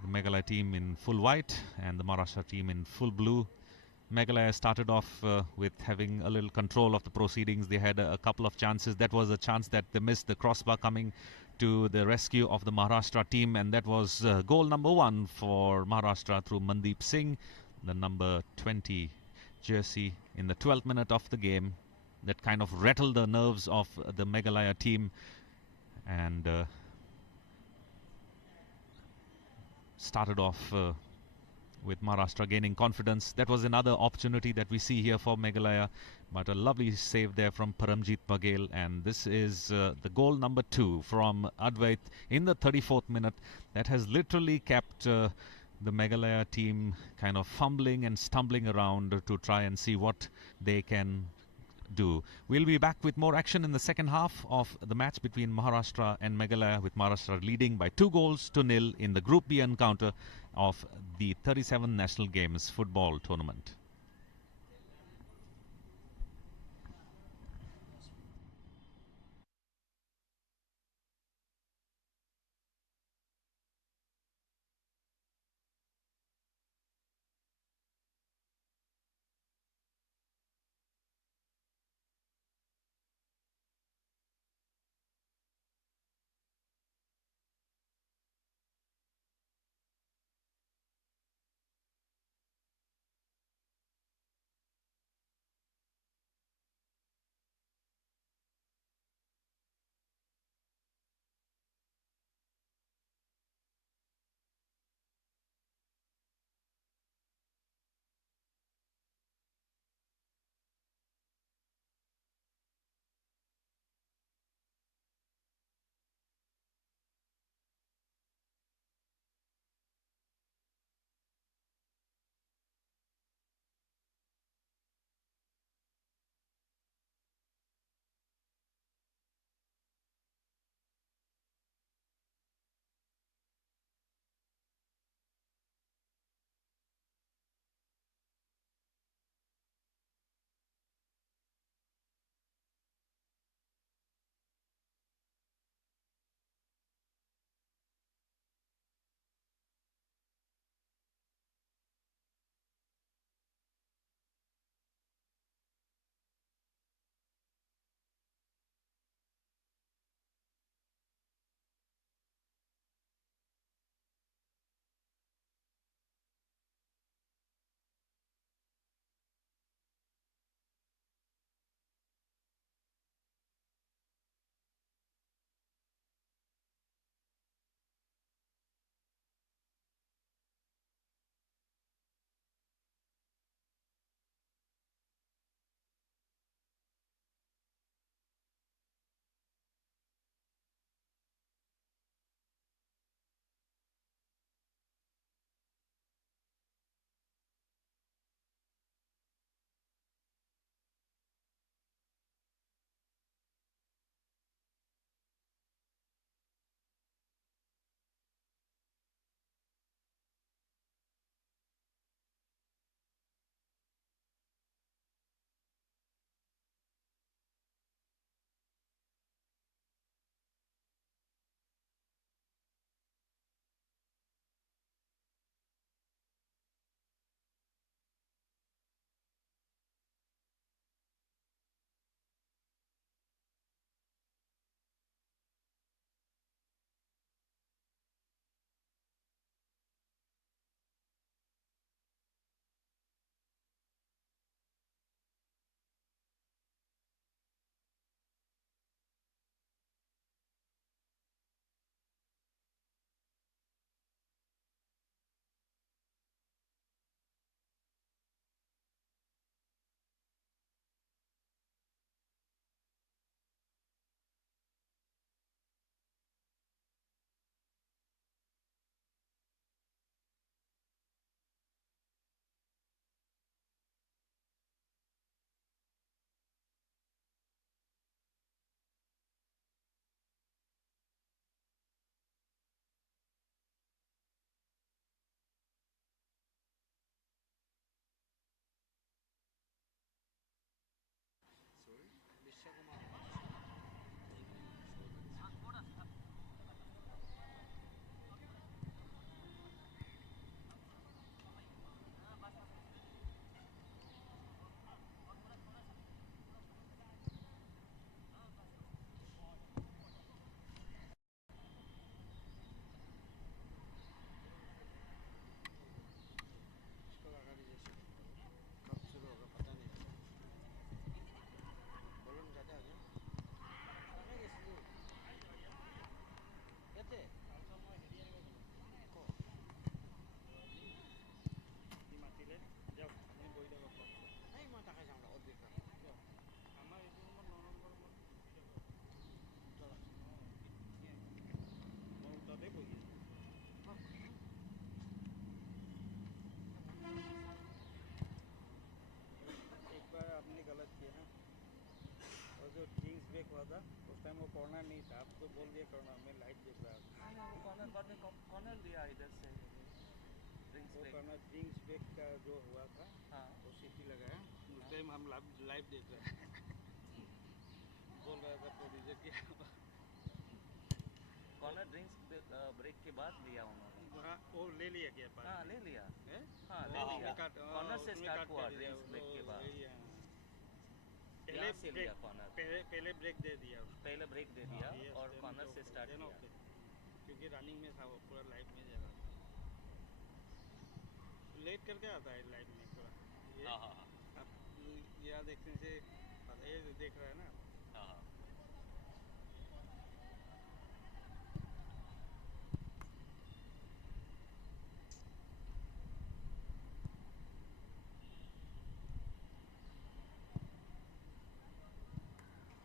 The Meghalaya team in full white and the Maharashtra team in full blue. Meghalaya started off with having a little control of the proceedings. They had a couple of chances. That was a chance that they missed, the crossbar coming to the rescue of the Maharashtra team, and that was goal number 1 for Maharashtra through Mandeep Singh, the number 20 jersey, in the 12th minute of the game. That kind of rattled the nerves of the Meghalaya team, and started off with Maharashtra gaining confidence. That was another opportunity that we see here for Meghalaya, but a lovely save there from Paramjit Bagel, and this is the goal number 2 from Advait in the 34th minute. That has literally kept the Meghalaya team kind of fumbling and stumbling around to try and see what they can do. We'll be back with more action in the second half of the match between Maharashtra and Meghalaya, with Maharashtra leading by 2-0 in the Group B encounter of the 37 National Games football tournament. हुआ था उस time वो corner नहीं था, आप तो बोल दिया कॉर्नर, मैं लाइव देख रहा था। नहीं वो कॉर्नर बाद में कॉर्नर दिया इधर से ड्रिंक्स वो ब्रेक। कॉर्नर ड्रिंक्स ब्रेक का जो हुआ था हाँ वो सीटी लगाया, उस टाइम हम लाइव देख रहे हैं। बोल रहा था प्रोड्यूसर की कॉर्नर ड्रिंक्स ब्रेक के बाद लिया उन्होंने। हाँ वो ले लिया क्या पास हाँ में? ले लिया। हैं? हाँ वो ले उसमें लिया। काट कॉर्नर से उसमें स्टार्ट काट हुआ कर दिया ड्रिंक्स ब्रेक के बाद। वही, हाँ। यहाँ से लिया कॉर्नर। पहले ब्रेक दे दिया उसको। पहले ब्रेक दे दिया Yes, और then कॉर्नर okay, से स्टार्ट then किया। okay। क्योंकि रनिंग में था वो, पूरा लाइव में जा रहा था। लेट करके आता है लाइव में पूरा ये। हाँ हाँ हाँ आप यहाँ देखने से पता ये देख रहा है ना। हाँ हाँ।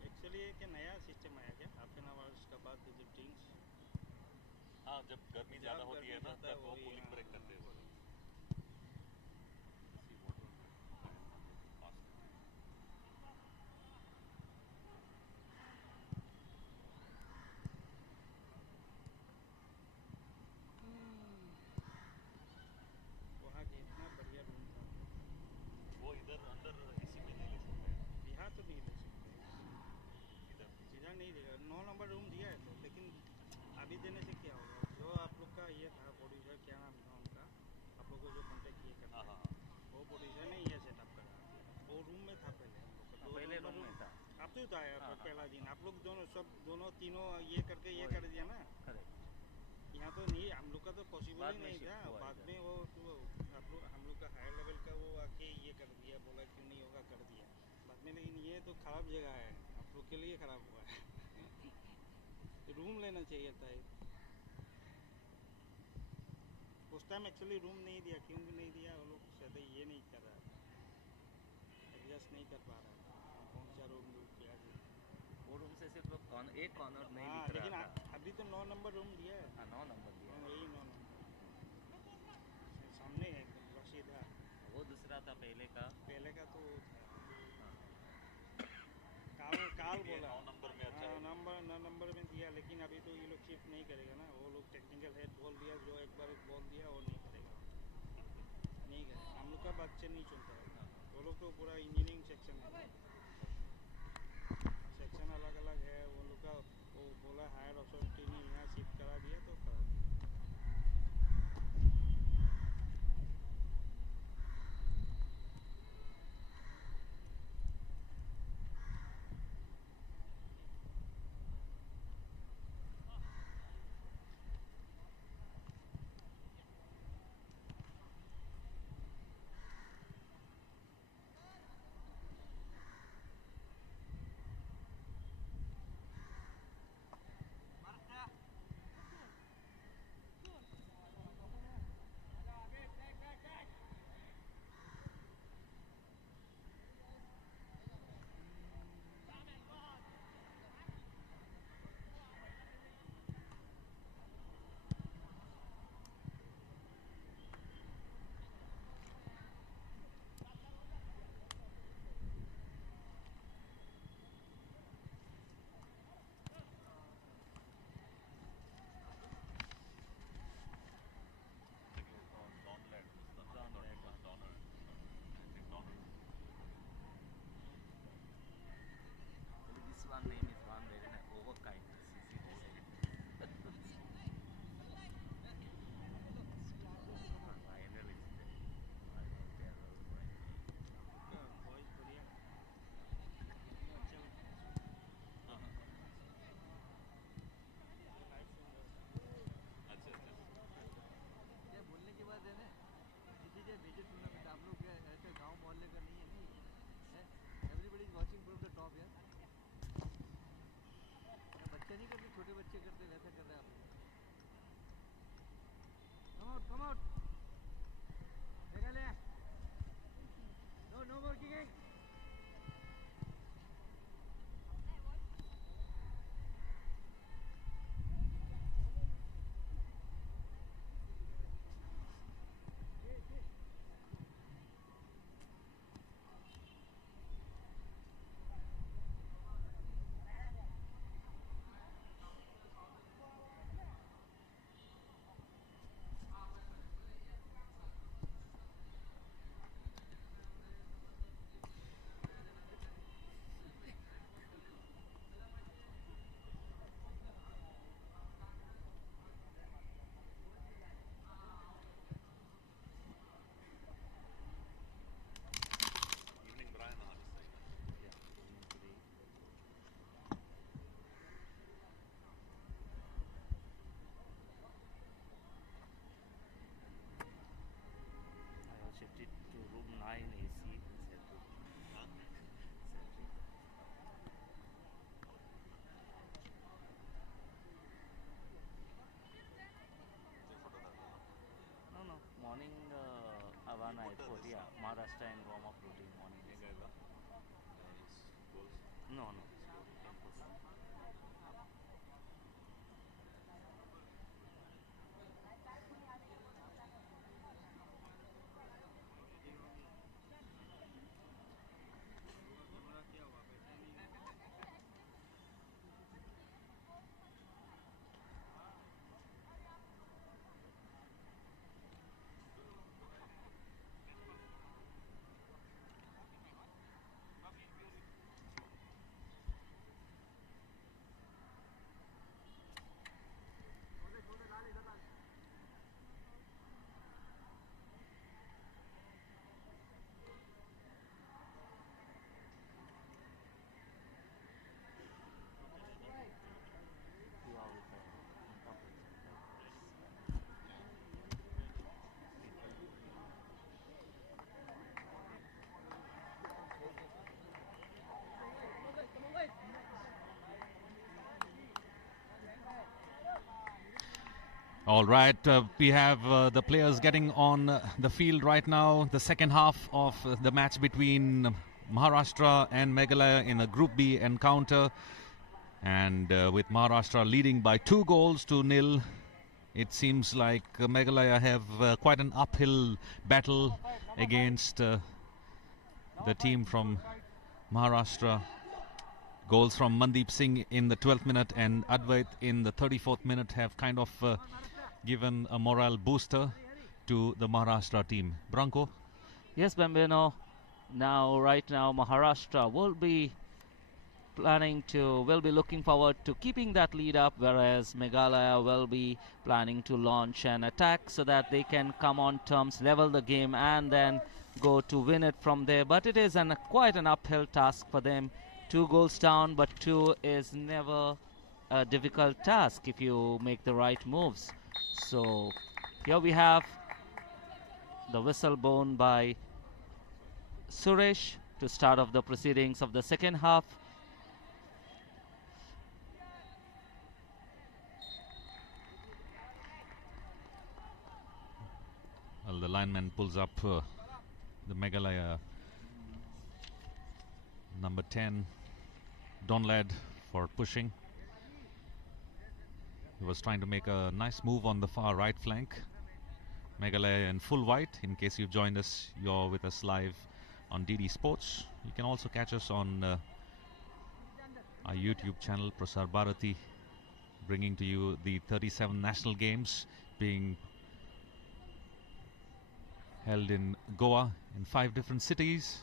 एक्चुअली ये क्या नया सिस्टम आया क्या हाफ एन आवर्स का बाद जो ड्रिंक्स? हाँ जब गर्मी ज़्यादा होती है ना होता है तब वो वही, कूलिंग हाँ, ब्रेक करते हैं वो लोग। वहाँ के इतना बढ़िया रूम था। वो इधर अंदर एसी में नहीं ले सकते हैं। यहाँ तो नहीं ले सकते, इधर इधर नहीं देगा। 9 नंबर रूम दिया है तो, लेकिन अभी देने से क्या होगा? जो आप लोग का ये था प्रोड्यूसर, क्या नाम था उनका, आप लोग को जो कॉन्टेक्ट किए करते हाँ हैं, हाँ हाँ। वो प्रोड्यूसर ने ये सेटअप करा। वो रूम में था पहले हम लोग का, दो पहले नंबर रूम में था। आप तो था हाँ, पहला हाँ। दिन आप लोग दोनों तीनों ये करके ये वही। कर दिया ना। करेक्ट। यहाँ तो नहीं, हम लोग का तो पॉसिबल बाद ही में नहीं shift था। हुआ बाद इधर। में वो हम लोग का हायर लेवल का वो आके ये कर दिया, बोला क्यों नहीं होगा, कर दिया बाद में। लेकिन ये तो खराब जगह है, आप लोग के लिए खराब हुआ है। रूम लेना चाहिए था उस टाइम। एक्चुअली रूम नहीं दिया, क्यों नहीं दिया, वो लोग शायद ये नहीं कर रहा था, एडजस्ट नहीं कर पा रहा था कौन सा रूम क्या दिया। वो रूम से सिर्फ एक कॉर्नर नहीं हाँ दिख लेकिन रहा था। अभी तो 9 नंबर रूम दिया है। हाँ 9 नंबर दिया। यही 9 नंबर सामने है एकदम पूरा सीधा। वो दूसरा था पहले का। पहले का तो वो था हाँ। काल ये बोला। 9 नंबर में अच्छा है। 9 नंबर में दिया, लेकिन अभी तो ये लोग शिफ्ट नहीं करेगा ना। वो लोग टेक्निकल हेड बोल दिया, जो एक बार बोल दिया वो नहीं करेगा, नहीं करेगा। हम लोग का बात से नहीं चलता है। वो लोग तो पूरा इंजीनियरिंग सेक्शन है, सेक्शन अलग अलग है वो लोग का। वो बोला हायर अथॉरिटी ने यहाँ शिफ्ट करा दिया तो करा दिया। This one name is one very overkind. Lionel is there. They are all going. Voice बढ़िया, अच्छा लगता है। हाँ हाँ लाइव सुन रहा था। अच्छा अच्छा। ये बोलने के बाद है ना, किसी के मेजर टूर्नामेंट आप लोग क्या ऐसे गांव मोहल्ले का नहीं है, नहीं है। Everybody is watching from the top यार। बच्चे नहीं करते, छोटे बच्चे करते, वैसा कर रहे हैं आप लोग। Come out Meghalaya, no more kicking. morning Havana airport, yeah, Maharashtra and warm up routine morning. No, no. All right, we have the players getting on the field right now. The second half of the match between Maharashtra and Meghalaya in a Group B encounter. And with Maharashtra leading by 2-0, it seems like Meghalaya have quite an uphill battle against the team from Maharashtra. Goals from Mandeep Singh in the 12th minute and Advait in the 34th minute have kind of given a morale booster to the Maharashtra team. Branko? Yes, Bambino. Right now, Maharashtra will be looking forward to keeping that lead up, whereas Meghalaya will be planning to launch an attack so that they can come on terms, level the game, and then go to win it from there. But it is quite an uphill task for them. 2 goals down, but 2 is never a difficult task if you make the right moves. So here we have the whistle blown by Suresh to start off the proceedings of the second half. Well, the lineman pulls up the Meghalaya number 10, Donlad, for pushing. He was trying to make a nice move on the far right flank. Meghalaya in full white. In case you've joined us, you're with us live on DD Sports. You can also catch us on our YouTube channel, Prasar Bharati, bringing to you the 37 national games being held in Goa in 5 different cities.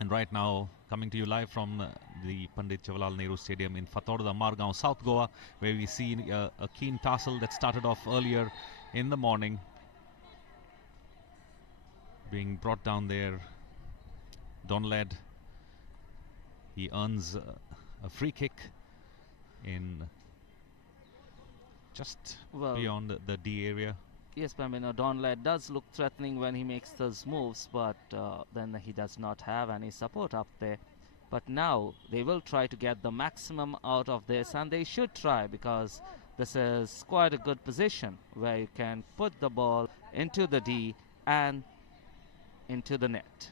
And right now, coming to you live from the Pandit Jawaharlal Nehru Stadium in Fatorda, Margao, South Goa, where we see a keen tussle that started off earlier in the morning, being brought down there. Donlad, he earns a free kick in just beyond the D area. Yes, Pamino, Donlad does look threatening when he makes those moves, but then he does not have any support up there. But now they will try to get the maximum out of this, and they should try, because this is quite a good position where you can put the ball into the D and into the net.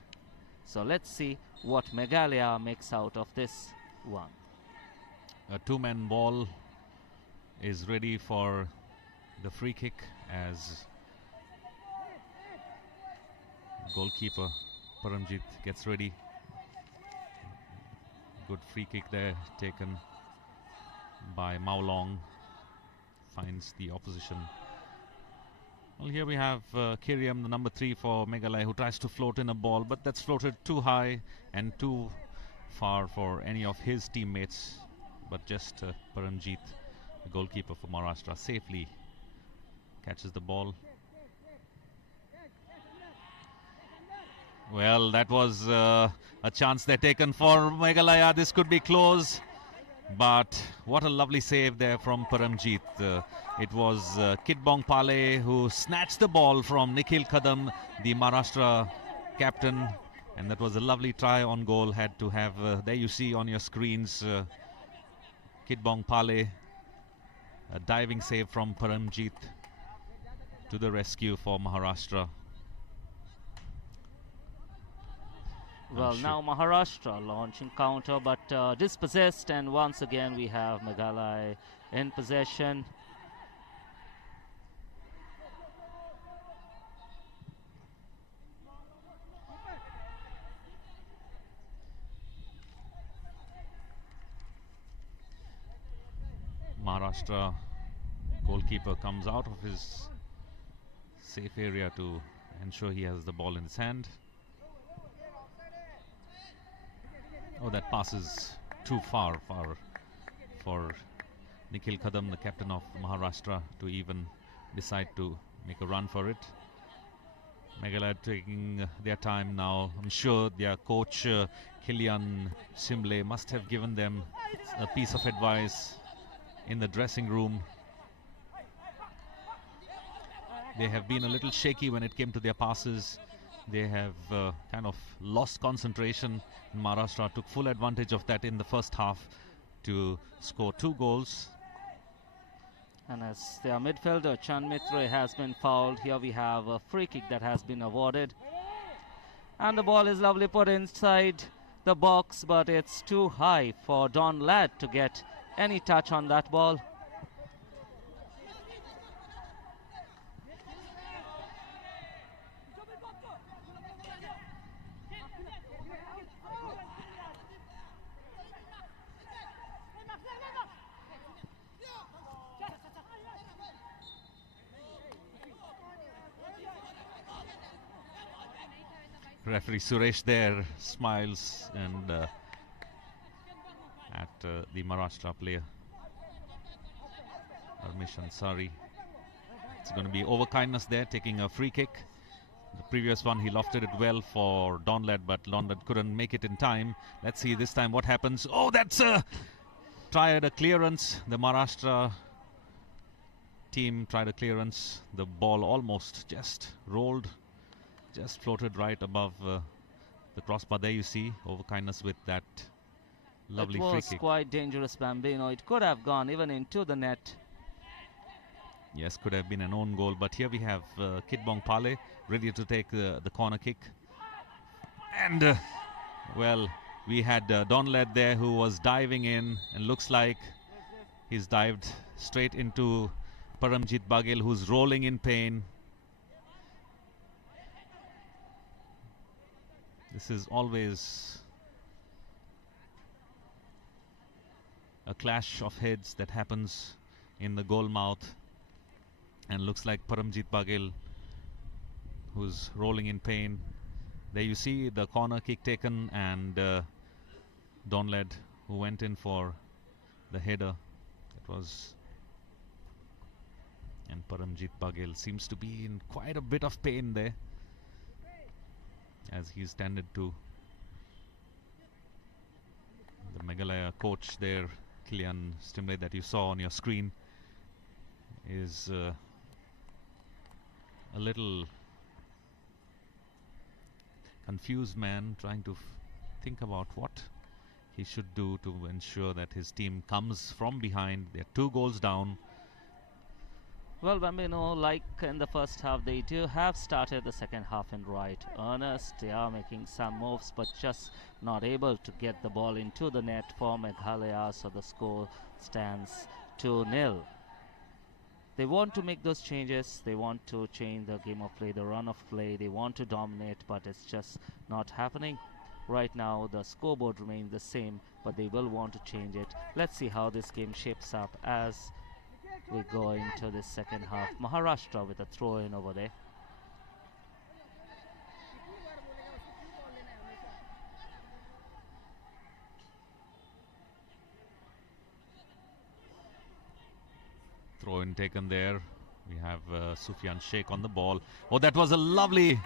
So let's see what Meghalaya makes out of this one. A 2-man ball is ready for the free kick as goalkeeper Paramjit gets ready. Good free kick there taken by Maulong, finds the opposition. Well, here we have Kiriam, the number 3 for Meghalaya, who tries to float in a ball, but that's floated too high and too far for any of his teammates. But just Paramjit, the goalkeeper for Maharashtra, safely catches the ball. Well, that was a chance they're taken for Meghalaya. This could be close, but what a lovely save there from Paramjit. It was Kitbong Pale who snatched the ball from Nikhil Kadam, the Maharashtra captain, and that was a lovely try on goal. Had to have, there you see on your screens, Kitbong Pale, a diving save from Paramjit. to the rescue for Maharashtra. Well, now Maharashtra launching counter, but dispossessed, and once again we have Meghalaya in possession. Maharashtra goalkeeper comes out of his safe area to ensure he has the ball in his hand. Oh, that pass is too far for Nikhil Kadam, the captain of Maharashtra, to even decide to make a run for it. Meghalaya taking their time now. I'm sure their coach Kilian Simle must have given them a piece of advice in the dressing room. They have been a little shaky when it came to their passes. They have kind of lost concentration. Maharashtra took full advantage of that in the first half to score 2 goals. And as their midfielder Chan Mitre has been fouled, here we have a free kick that has been awarded. And the ball is lovely put inside the box, but it's too high for Don Ladd to get any touch on that ball. Referee Suresh there smiles and at the Maharashtra player Ramesh Ansari. It's going to be over kindness there, taking a free kick. The previous one he lofted it well for Don Ladd, but Don Ladd couldn't make it in time. Let's see this time what happens. Oh, that's tried a clearance. The Maharashtra team tried a clearance. The ball almost just rolled, just floated right above the crossbar. There you see over kindness with that lovely free It was kick. quite dangerous, Bambino. It could have gone even into the net. Yes, could have been an own goal, but here we have Kitbong Pale ready to take the corner kick. And well, we had Don Ladd there who was diving in, and looks like he's dived straight into Paramjit Bagel, who's rolling in pain. This is always a clash of heads that happens in the Goalmouth, and looks like Paramjit Bagel who's rolling in pain. There you see the corner kick taken, and Don Ladd who went in for the header. It was, and Paramjit Bagel seems to be in quite a bit of pain there as he's tended to. The Meghalaya coach there, Kilian Stimley, that you saw on your screen, is a little confused man, trying to think about what he should do to ensure that his team comes from behind. They're 2 goals down. Well, Bambino, like in the first half, they do have started the second half in right earnest. They are making some moves, but just not able to get the ball into the net for Meghalaya, so the score stands 2-0. They want to make those changes. They want to change the game of play, the run of play. They want to dominate, but it's just not happening. Right now, the scoreboard remains the same, but they will want to change it. Let's see how this game shapes up as we go into the second half. Maharashtra with a throw-in over there. Throw-in taken there. We have Sufyan Sheikh on the ball. Oh, that was a lovely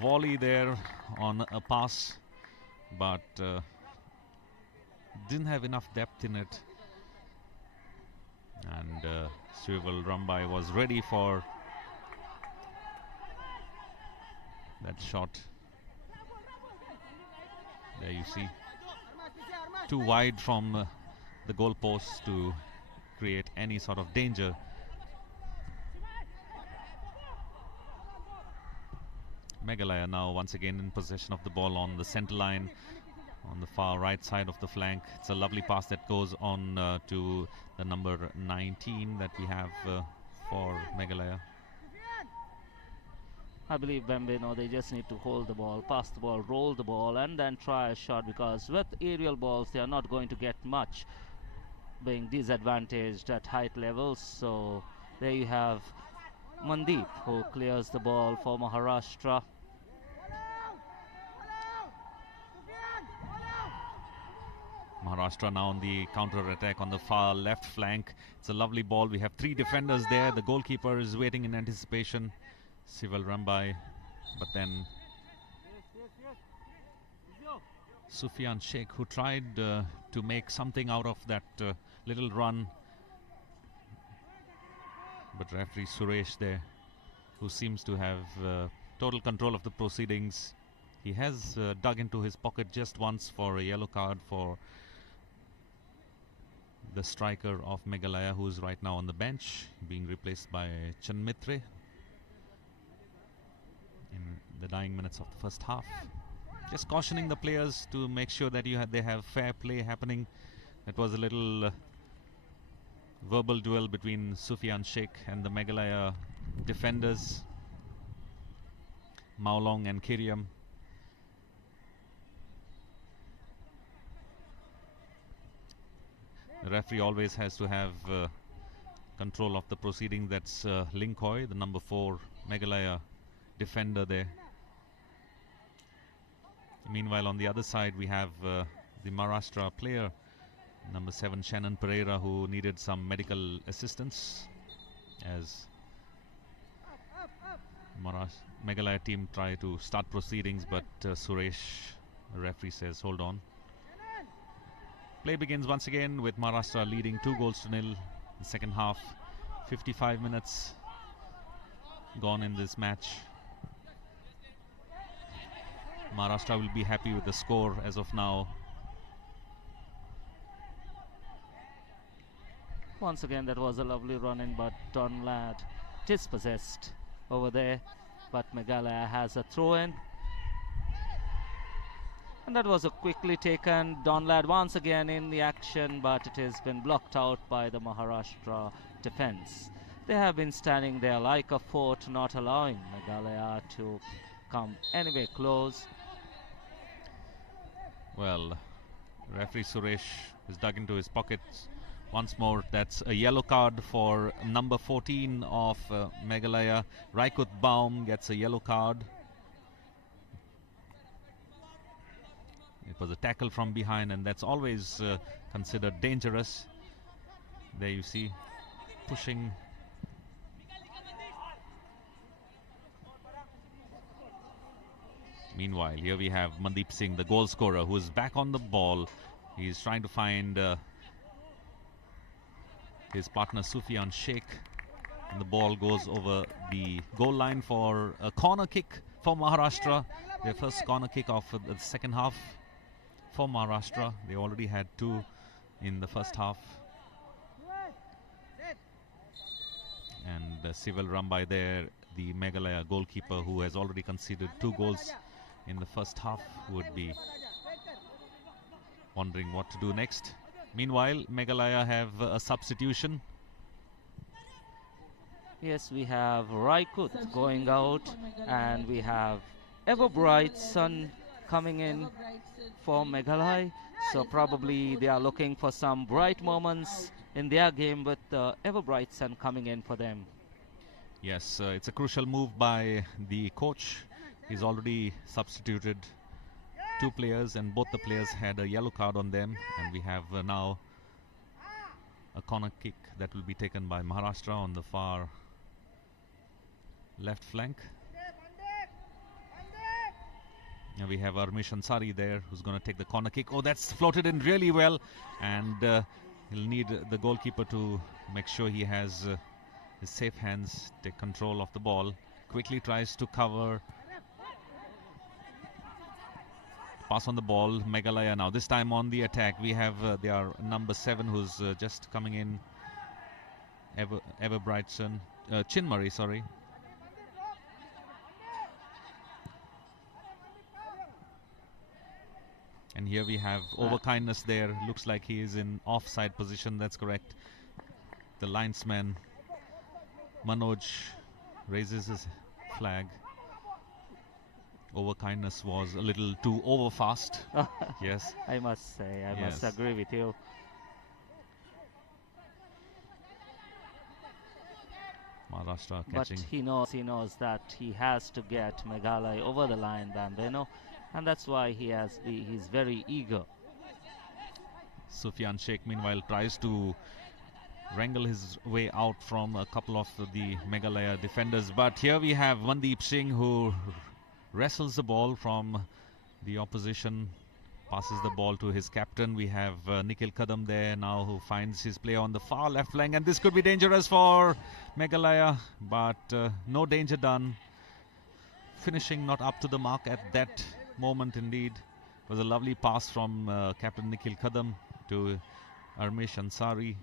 volley there on a pass, but didn't have enough depth in it. And Swivel Rambai was ready for that shot. There you see, too wide from the goal post to create any sort of danger. Meghalaya now once again in possession of the ball on the center line, on the far right side of the flank. It's a lovely pass that goes on to the number 19 that we have for Meghalaya. I believe Bambino, they just need to hold the ball, pass the ball, roll the ball, and then try a shot, because with aerial balls they are not going to get much, being disadvantaged at height levels. So there you have Mandeep, who clears the ball for Maharashtra. Maharashtra now on the counter attack on the far left flank. It's a lovely ball. We have three defenders there. The goalkeeper is waiting in anticipation, Sival Rambai, but then Sufyan Sheikh, who tried to make something out of that little run, but referee Suresh there, who seems to have total control of the proceedings, he has dug into his pocket just once for a yellow card for the striker of Meghalaya, who is right now on the bench, being replaced by Chanmitre in the dying minutes of the first half. Just cautioning the players to make sure that they have fair play happening. It was a little verbal duel between Sufyan Sheikh and the Meghalaya defenders, Maulong and Kiriam. The referee always has to have control of the proceeding. That's Linkoy, the number 4 Meghalaya defender there. Meanwhile, on the other side, we have the Maharashtra player, number 7 Shannon Pereira, who needed some medical assistance as Meghalaya team try to start proceedings, but Suresh, the referee, says hold on. Play begins once again with Maharashtra leading 2-0 in the second half. 55 minutes gone in this match. Maharashtra will be happy with the score as of now. Once again, that was a lovely run-in, but Donlad dispossessed over there. But Meghalaya has a throw-in. And that was a quickly taken. Donlad once again in the action, but it has been blocked out by the Maharashtra defense. They have been standing there like a fort, not allowing Meghalaya to come anywhere close. Well, referee Suresh is dug into his pockets once more. That's a yellow card for number 14 of Meghalaya. Raikut Baum gets a yellow card. It was a tackle from behind, and that's always considered dangerous. There you see, pushing. Meanwhile, here we have Mandeep Singh, the goal scorer, who is back on the ball. He's trying to find his partner Sufyan Sheikh, and the ball goes over the goal line for a corner kick for Maharashtra. Their first corner kick of the second half for Maharashtra. They already had 2 in the first half. And Sival Rambai there, the Meghalaya goalkeeper, who has already conceded 2 goals in the first half, would be wondering what to do next. Meanwhile, Meghalaya have a substitution. Yes, we have Raikut going out, and we have Everbright Sun coming in for Meghalaya. So probably they are looking for some bright moments in their game with Everbright Sun coming in for them. Yes, it's a crucial move by the coach. He's already substituted 2 players, and both the players had a yellow card on them. And we have now a corner kick that will be taken by Maharashtra on the far left flank. And we have Armish Ansari there, who's going to take the corner kick. Oh, that's floated in really well, and he'll need the goalkeeper to make sure he has his safe hands, take control of the ball. Quickly tries to cover. Pass on the ball. Meghalaya now, this time on the attack. We have their number 7, who's just coming in. Everbrightson, Chinmari, sorry. And here we have overkindness there. Looks like he is in offside position. That's correct. The linesman Manoj raises his flag. Overkindness was a little too over fast. Yes. I must say, I Yes. must agree with you. Maharashtra But catching. he knows that he has to get Meghalaya over the line, Bambino, and that's why he's very eager. Sufyan Sheikh meanwhile tries to wrangle his way out from a couple of the Meghalaya defenders, but here we have Mandeep Singh who wrestles the ball from the opposition, passes the ball to his captain. We have Nikhil Kadam there now, who finds his player on the far left flank, and this could be dangerous for Meghalaya, but no danger done. Finishing not up to the mark at that moment. Indeed, it was a lovely pass from Captain Nikhil Kadam to Armesh Ansari.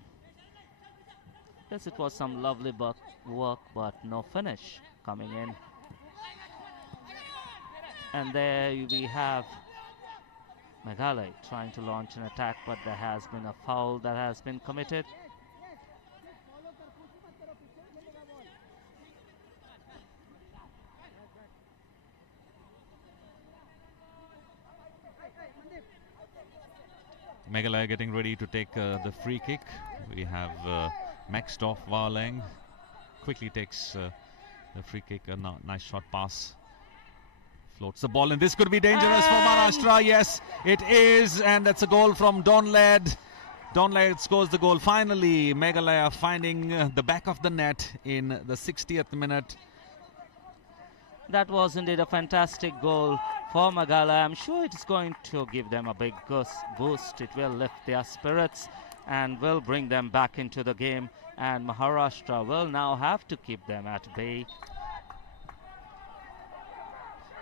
Yes, it was some lovely work, but no finish coming in. And there we have Meghalaya trying to launch an attack, but there has been a foul that has been committed. Meghalaya getting ready to take the free kick. We have Maxdorf Warlang quickly takes the free kick. A nice short pass. Floats the ball, and this could be dangerous for Maharashtra. Yes, it is, and that's a goal from Donlad. Donlad scores the goal. Finally, Meghalaya finding the back of the net in the 60th minute. That was indeed a fantastic goal for Meghalaya. I'm sure it's going to give them a big boost. It will lift their spirits and will bring them back into the game. And Maharashtra will now have to keep them at bay.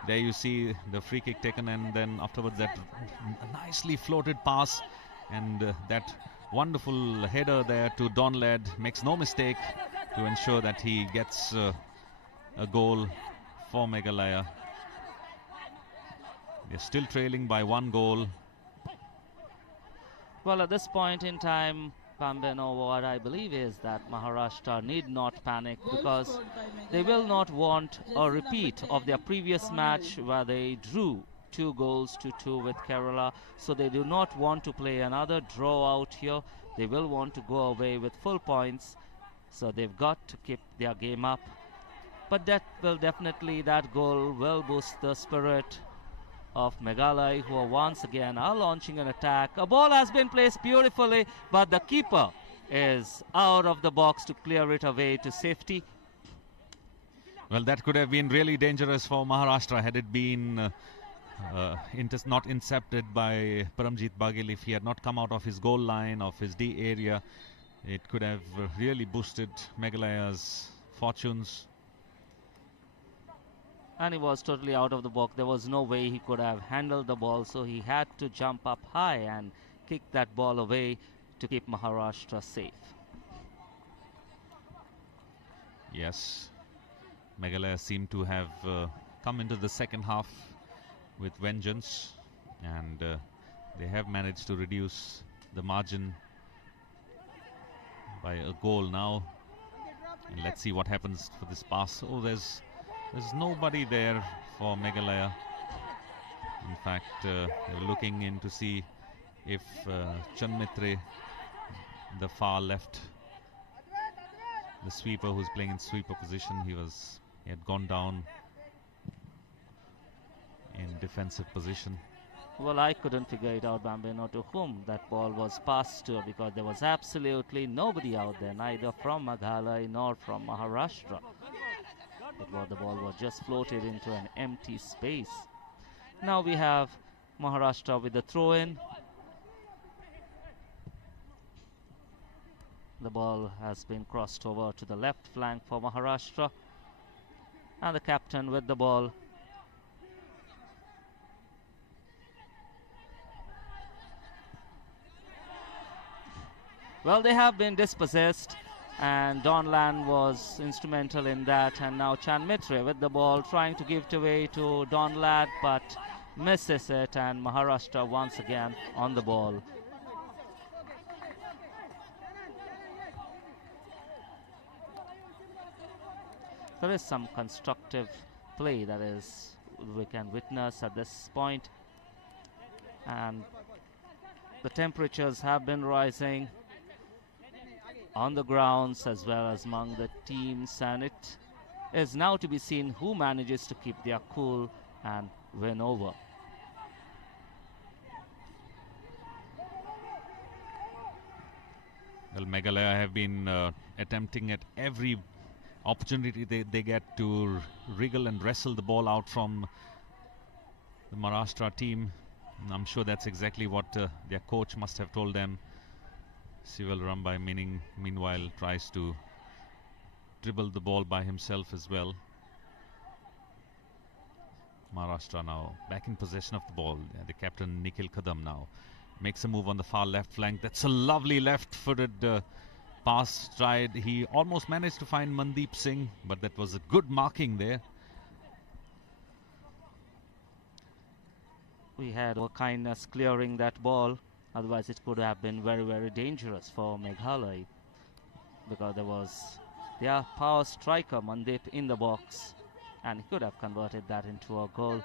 There you see the free kick taken, and then afterwards that nicely floated pass, and that wonderful header there to Donlad. Makes no mistake to ensure that he gets a goal for Meghalaya. They're still trailing by 1 goal. Well, at this point in time, Bambino, what I believe is that Maharashtra need not panic, because they will not want a repeat of their previous match where they drew 2-2 with Kerala. So they do not want to play another draw out here. They will want to go away with full points. So they've got to keep their game up. But that goal will boost the spirit of Meghalaya, who once again are launching an attack. A ball has been placed beautifully, but the keeper is out of the box to clear it away to safety. Well, that could have been really dangerous for Maharashtra had it been not intercepted by Paramjit Bagil. If he had not come out of his goal line, of his D area, it could have really boosted Meghalaya's fortunes. And he was totally out of the box. There was no way he could have handled the ball, so he had to jump up high and kick that ball away to keep Maharashtra safe. Yes, Meghalaya seemed to have come into the second half with vengeance, and they have managed to reduce the margin by a goal now. And let's see what happens for this pass. Oh, there's nobody there for Meghalaya. In fact, they're looking in to see if Chanmitre, the far left, the sweeper who's playing in sweeper position, he had gone down in defensive position. Well, I couldn't figure it out, Bambino, to whom that ball was passed to, because there was absolutely nobody out there, neither from Meghalaya nor from Maharashtra. The ball was just floated into an empty space. Now we have Maharashtra with the throw-in. The ball has been crossed over to the left flank for Maharashtra. And the captain with the ball. Well, they have been dispossessed, and Donlan was instrumental in that. And now Chanmitre with the ball, trying to give it away to Donlad, but misses it, and Maharashtra once again on the ball. There is some constructive play that is we can witness at this point, and the temperatures have been rising on the grounds as well as among the teams, and it is now to be seen who manages to keep their cool and win over. Well, Meghalaya have been attempting at every opportunity they get to wriggle and wrestle the ball out from the Maharashtra team. And I'm sure that's exactly what their coach must have told them. Sival Rambai meanwhile tries to dribble the ball by himself as well. Maharashtra now back in possession of the ball. The captain Nikhil Kadam now makes a move on the far left flank. That's a lovely left-footed pass stride. He almost managed to find Mandeep Singh, but that was a good marking there. We had kindness clearing that ball, otherwise it could have been very, very dangerous for Meghalaya, because there was their power striker Mandeep in the box, and he could have converted that into a goal.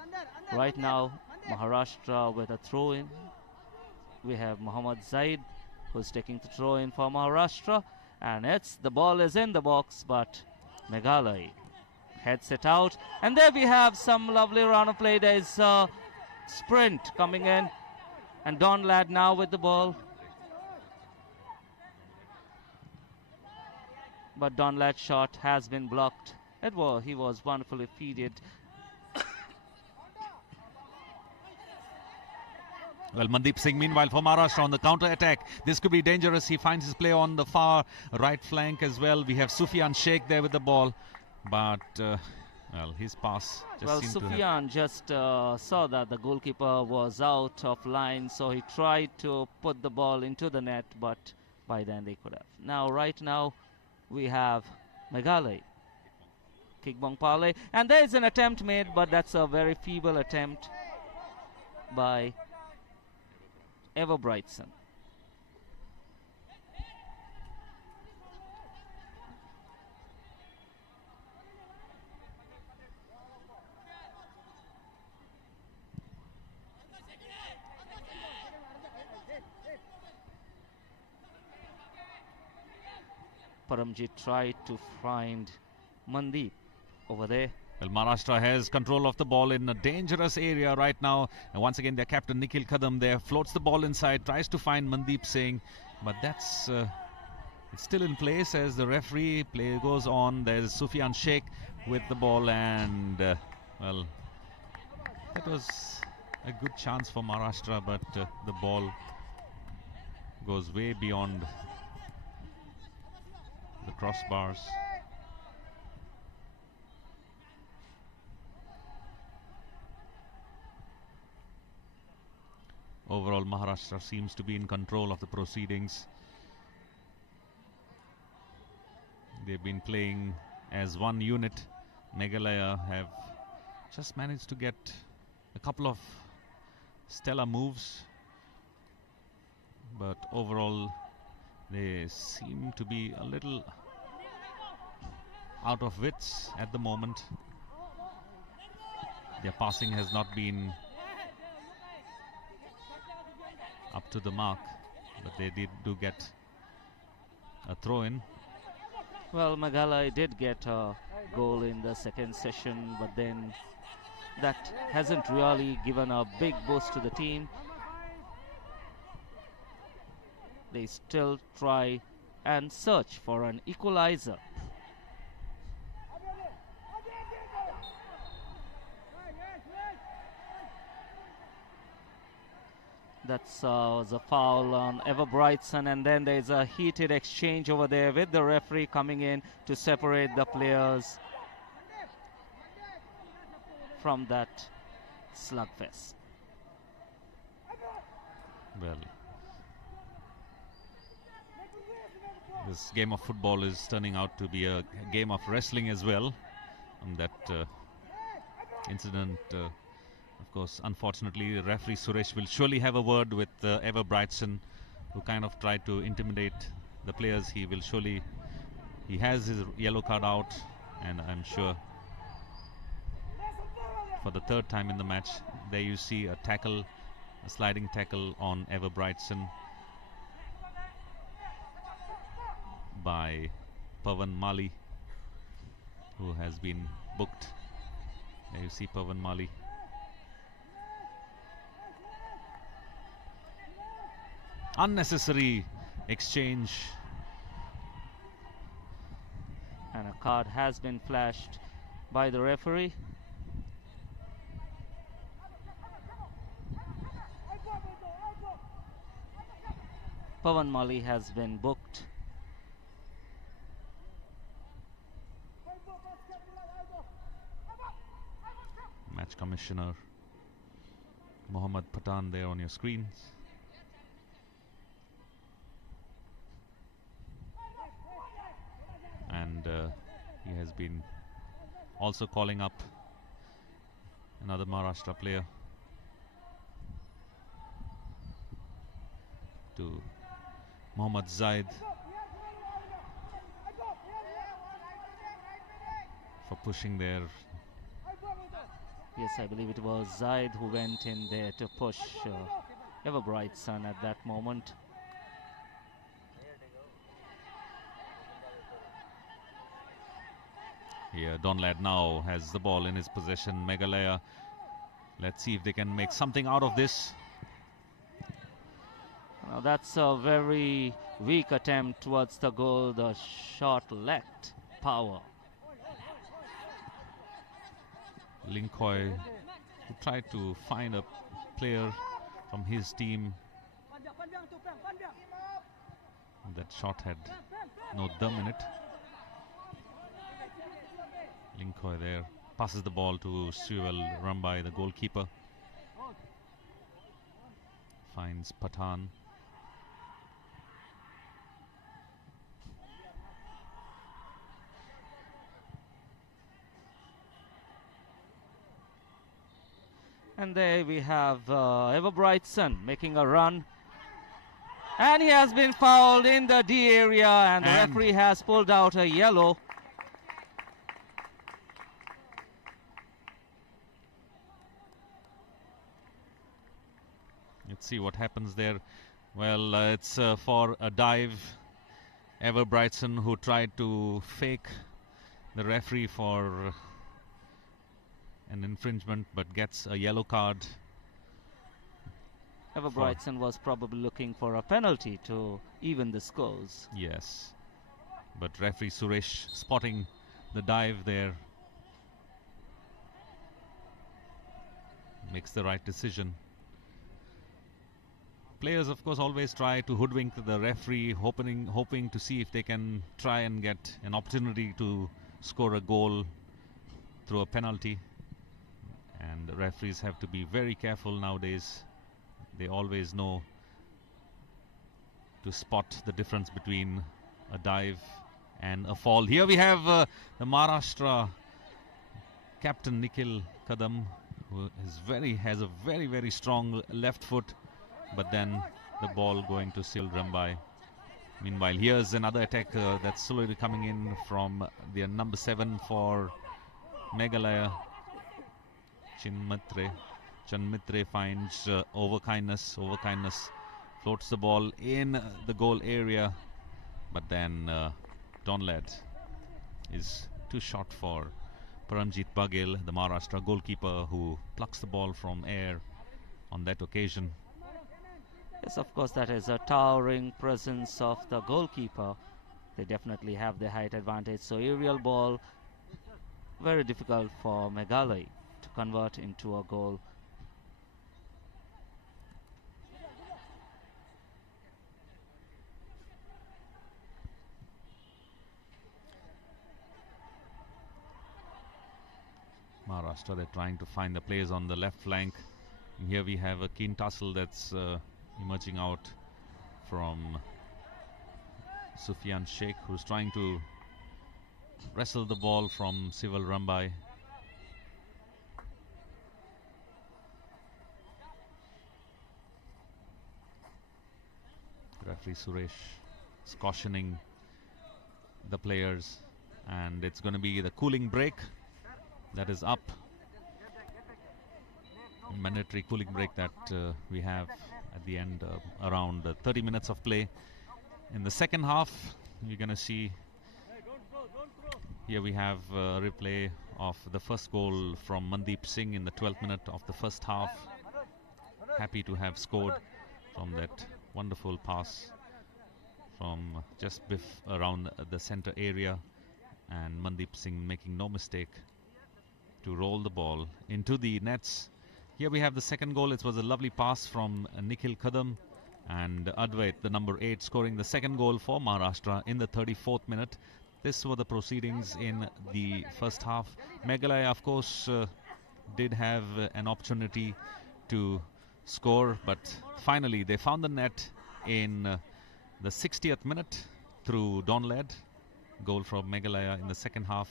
Right now, Maharashtra with a throw-in. We have Mohammad Zaid, who's taking the throw-in for Maharashtra, and the ball is in the box, but Meghalaya heads it out. And there we have some lovely run of play. There is a sprint coming in, and Don Ladd now with the ball. But Don Ladd's shot has been blocked. He was wonderfully feeded. Well, Mandeep Singh meanwhile for Maharashtra on the counter-attack. This could be dangerous. He finds his play on the far right flank as well. We have Sufyan Sheikh there with the ball. But, well, his pass just seemed Sufyan just saw that the goalkeeper was out of line, so he tried to put the ball into the net, but by then they could have. Now, right now, we have Meghalaya. Kickbong Pale. And there is an attempt made, but that's a very feeble attempt by Everbrightson. Paramjit tried to find Mandeep over there. Well, Maharashtra has control of the ball in a dangerous area right now. And once again, their captain Nikhil Kadam there floats the ball inside, tries to find Mandeep Singh. But that's it's still in place as the referee play goes on. There's Sufyan Sheikh with the ball, and well, that was a good chance for Maharashtra, but the ball goes way beyond the crossbars. Overall, Maharashtra seems to be in control of the proceedings. They've been playing as one unit. Meghalaya have just managed to get a couple of stellar moves, but overall they seem to be a little out of wits at the moment. Their passing has not been up to the mark, but they do get a throw-in. Well, Meghalaya did get a goal in the second session, but then that hasn't really given a big boost to the team. They still try and search for an equalizer. That's was a foul on Everbrightson, and then there's a heated exchange over there with the referee coming in to separate the players from that slugfest. Well, this game of football is turning out to be a game of wrestling as well. And that incident Of course, unfortunately, referee Suresh will surely have a word with Ever Brightson, who kind of tried to intimidate the players. He will surely, he has his yellow card out, and I'm sure for the third time in the match. There you see a tackle, a sliding tackle on Ever Brightson by Pavan Mali, who has been booked. There you see Pavan Mali. Unnecessary exchange. And a card has been flashed by the referee. Pavan Mali has been booked. Match commissioner Mohammad Pathan there on your screens. And he has been also calling up another Maharashtra player to Mohammad Zaid for pushing there. Yes, I believe it was Zaid who went in there to push Ever Brightson at that moment. Here, Donlad now has the ball in his possession. Meghalaya, let's see if they can make something out of this. Now that's a very weak attempt towards the goal. The shot lacked power. Linkoy, who tried to find a player from his team. That shot had no dum in it. Linkoy there passes the ball to Sival Rambai, the goalkeeper. Finds Pathan. And there we have Ever Brightson making a run. And he has been fouled in the D area, and the referee has pulled out a yellow. Let's see what happens there. Well, it's for a dive. Ever Brightson, who tried to fake the referee for an infringement, but gets a yellow card. Ever Brightson was probably looking for a penalty to even the scores. Yes, but referee Suresh spotting the dive there makes the right decision. Players, of course, always try to hoodwink the referee, hoping to see if they can try and get an opportunity to score a goal through a penalty. And the referees have to be very careful nowadays. They always know to spot the difference between a dive and a fall. Here we have the Maharashtra captain Nikhil Kadam, who has a very strong left foot, but then the ball going to Sival Rambai. Meanwhile, here's another attack that's slowly coming in from the number 7 for Meghalaya. Chanmitre finds Overkindness. Overkindness floats the ball in the goal area, but then Donlad is too short for Paramjit Bagel, the Maharashtra goalkeeper, who plucks the ball from air on that occasion. Yes, of course, that is a towering presence of the goalkeeper. They definitely have the height advantage. So aerial ball, very difficult for Meghalaya to convert into a goal. Maharashtra, they're trying to find the players on the left flank. And here we have a keen tussle that's emerging out from Sufyan Sheikh, who's trying to wrestle the ball from Sival Rambai. Referee Suresh is cautioning the players, and it's going to be the cooling break that is up. Mandatory cooling break that we have at the end, around 30 minutes of play. In the second half, you're going to see here we have a replay of the first goal from Mandeep Singh in the 12th minute of the first half. Happy to have scored from that wonderful pass from just around the center area, and Mandeep Singh making no mistake to roll the ball into the nets. Here we have the second goal. It was a lovely pass from Nikhil Kadam, and Advait, the number 8, scoring the second goal for Maharashtra in the 34th minute. This were the proceedings in the first half. Meghalaya, of course, did have an opportunity to score, but finally they found the net in the 60th minute through Donlad. Goal from Meghalaya in the second half.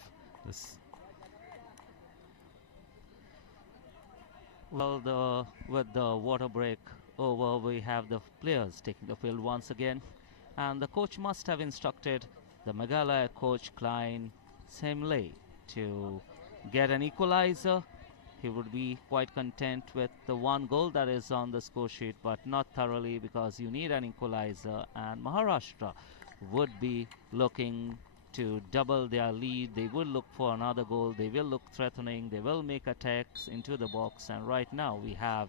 Well, with the water break over, we have the players taking the field once again, and the coach must have instructed the Meghalaya coach Klein Semley to get an equalizer. He would be quite content with the one goal that is on the score sheet, but not thoroughly, because you need an equalizer, and Maharashtra would be looking to double their lead. They will look for another goal. They will look threatening. They will make attacks into the box, and right now we have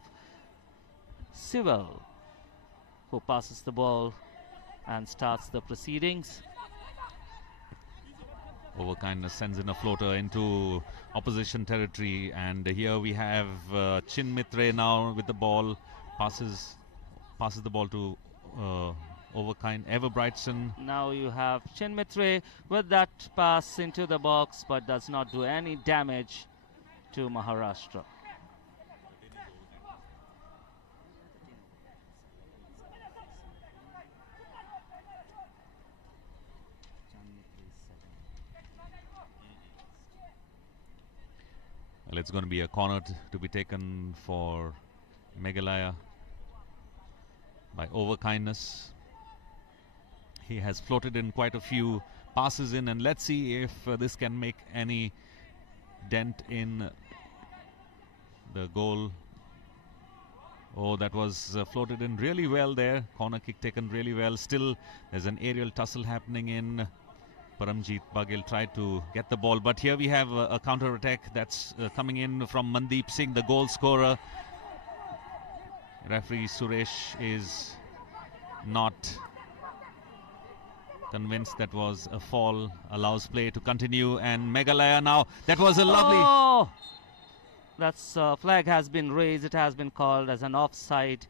Sival, who passes the ball and starts the proceedings. Overkindness sends in a floater into opposition territory, and here we have Chin Mitre now with the ball, passes the ball to Everbrightson. Now you have Chin Mitre with that pass into the box, but does not do any damage to Maharashtra. Well, it's going to be a corner to be taken for Meghalaya by Overkindness. He has floated in quite a few passes in, and let's see if this can make any dent in the goal. Oh, that was floated in really well there. Corner kick taken really well. Still, there's an aerial tussle happening in. Paramjit Bagel tried to get the ball, but here we have a counter-attack that's coming in from Mandeep Singh, the goal scorer. Referee Suresh is not convinced that was a fall, allows play to continue, and Meghalaya now, that was a lovely... Oh! That's flag has been raised. It has been called as an offside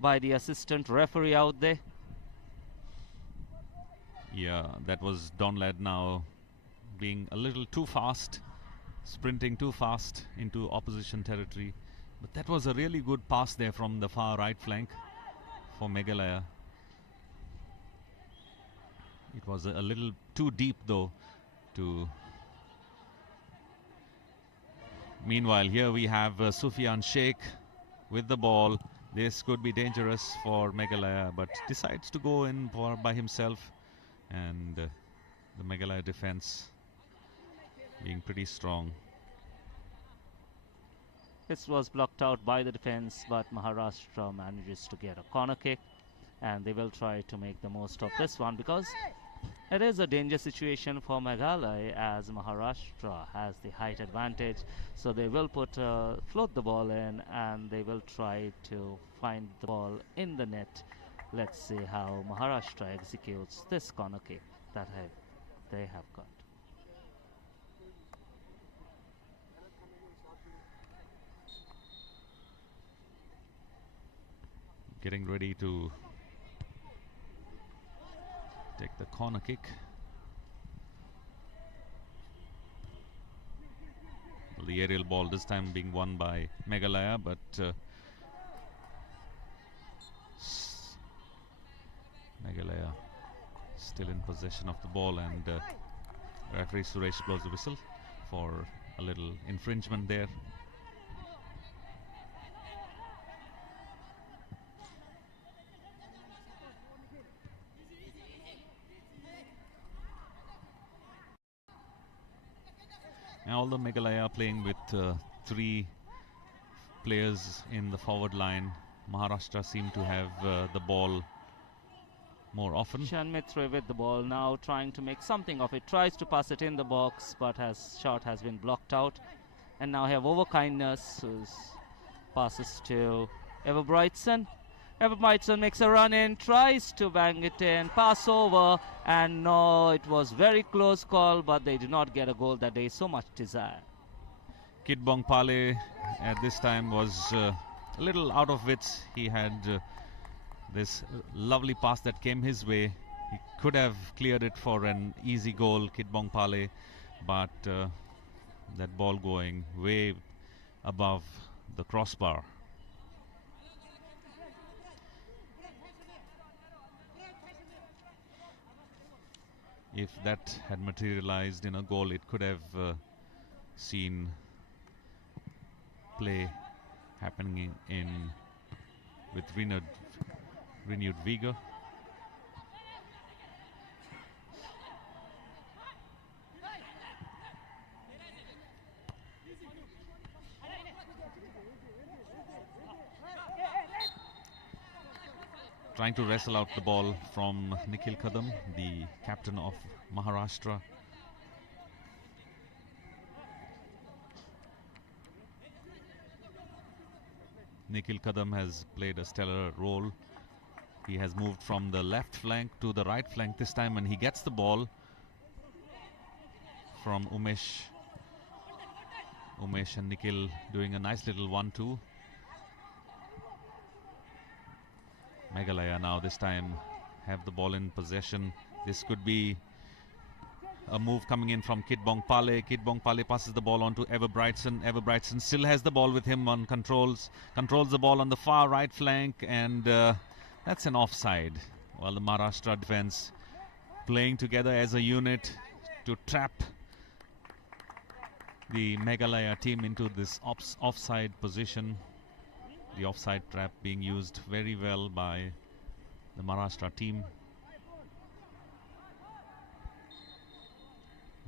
by the assistant referee out there. Yeah, that was Donlad now being a little too fast, sprinting too fast into opposition territory. But that was a really good pass there from the far right flank for Meghalaya. It was a little too deep though to... Meanwhile, here we have Sufyan Sheikh with the ball. This could be dangerous for Meghalaya, but decides to go in by himself. And the Meghalaya defense being pretty strong. This was blocked out by the defense, but Maharashtra manages to get a corner kick, and they will try to make the most of this one, because it is a dangerous situation for Meghalaya, as Maharashtra has the height advantage. So they will float the ball in, and they will try to find the ball in the net. Let's see how Maharashtra executes this corner kick that they have got. Getting ready to take the corner kick. Well, the aerial ball this time being won by Meghalaya, but Meghalaya still in possession of the ball, and referee Suresh blows the whistle for a little infringement there. although Meghalaya are playing with 3 players in the forward line, Maharashtra seem to have the ball more often. Shan Mitre with the ball now, trying to make something of it. Tries to pass it in the box, but shot has been blocked out. And now have Overkindness, who's passes to Everbrightson. Everbrightson makes a run in, tries to bang it in, pass over, and no, it was very close call, but they did not get a goal that they so much desire. Kitbong Pale at this time was a little out of wits. He had this lovely pass that came his way. He could have cleared it for an easy goal, Kitbong Pale, but that ball going way above the crossbar. If that had materialized in a goal, it could have seen play happening in with renewed vigor. Trying to wrestle out the ball from Nikhil Kadam, the captain of Maharashtra. Nikhil Kadam has played a stellar role. He has moved from the left flank to the right flank this time, and he gets the ball from Umesh. Umesh and Nikhil doing a nice little 1-2. Meghalaya now this time have the ball in possession. This could be a move coming in from Kitbong Pale. Kitbong Pale passes the ball on to Everbrightson. Everbrightson still has the ball with him on controls the ball on the far right flank, and that's an offside. While the Maharashtra defense playing together as a unit to trap the Meghalaya team into this offside position. The offside trap being used very well by the Maharashtra team.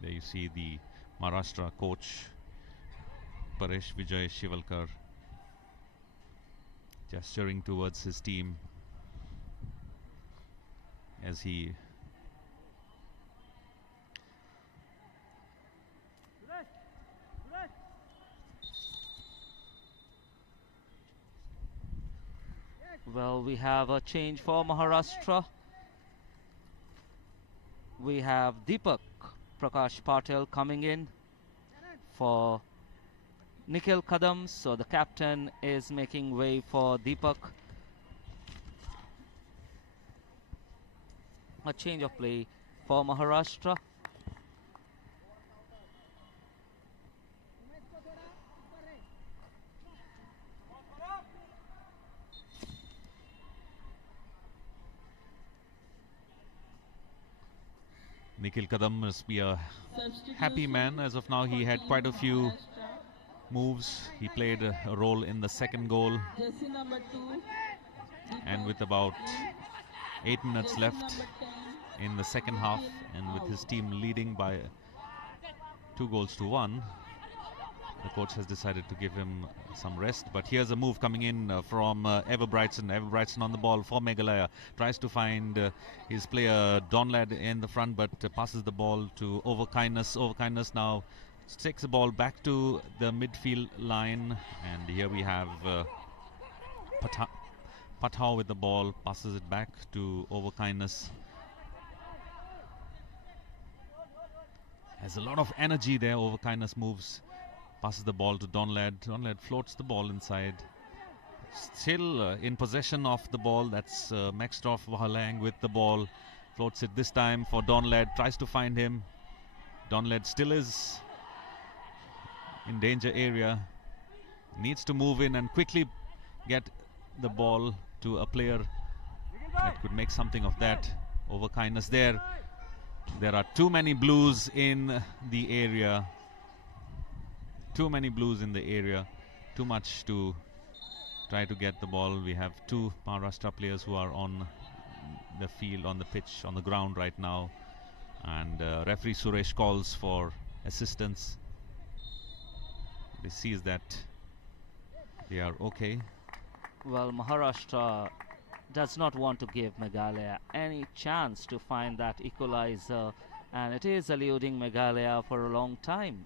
There you see the Maharashtra coach Paresh Vijay Shivalkar gesturing towards his team as he Well, we have a change for Maharashtra. We have Deepak Prakash Patel coming in for Nikhil Kadam. So the captain is making way for Deepak. A change of play for Maharashtra. Nikhil Kadam must be a happy man. As of now, he had quite a few moves. He played a role in the second goal. Jersey number 2. And with about 8 minutes left in the second half, and with his team leading by 2-1, the coach has decided to give him some rest. But here's a move coming in from Everbrightson. Everbrightson on the ball for Meghalaya. Tries to find his player Donlad in the front, but passes the ball to Overkindness. Overkindness now takes the ball back to the midfield line. And here we have Pathau with the ball. Passes it back to Overkindness. Has a lot of energy there. Overkindness moves. Passes the ball to Donlad. Donlad floats the ball inside. Still in possession of the ball. That's Maxtorf Wahalang with the ball. Floats it this time for Donlad. Tries to find him. Donlad still is in danger area. Needs to move in and quickly get the ball to a player that could make something of that. Overkindness there. There are too many blues in the area. Too many blues in the area. Too much to try to get the ball. We have 2 Maharashtra players who are on the field, on the pitch, on the ground right now. And referee Suresh calls for assistance. he sees that they are okay. Well, Maharashtra does not want to give Meghalaya any chance to find that equalizer, and it is eluding Meghalaya for a long time.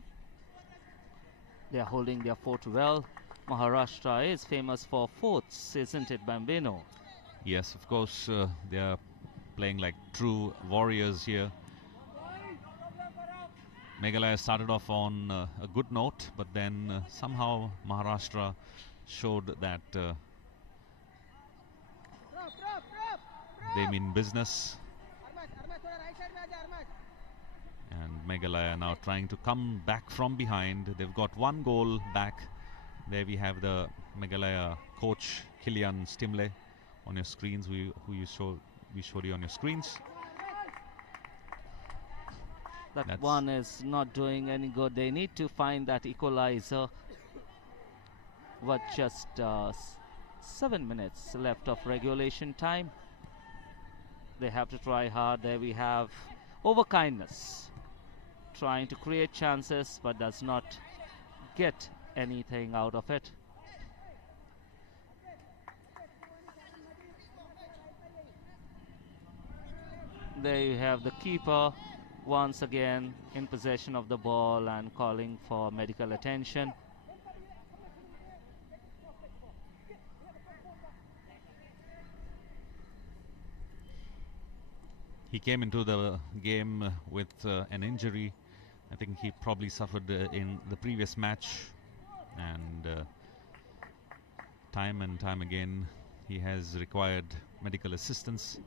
They are holding their fort well. Maharashtra is famous for forts, isn't it, Bambino? Yes, of course, they are playing like true warriors here. Meghalaya started off on a good note, but then somehow Maharashtra showed that they mean business. And Meghalaya now trying to come back from behind. They've got one goal back. There we have the Meghalaya coach Kilian Stimle on your screens, we showed you on your screens. That one is not doing any good. They need to find that equalizer. With just 7 minutes left of regulation time. They have to try hard. There we have Overkindness trying to create chances but does not get anything out of it. There you have the keeper once again in possession of the ball and calling for medical attention. He came into the game with an injury. I think he probably suffered in the previous match, and time and time again he has required medical assistance.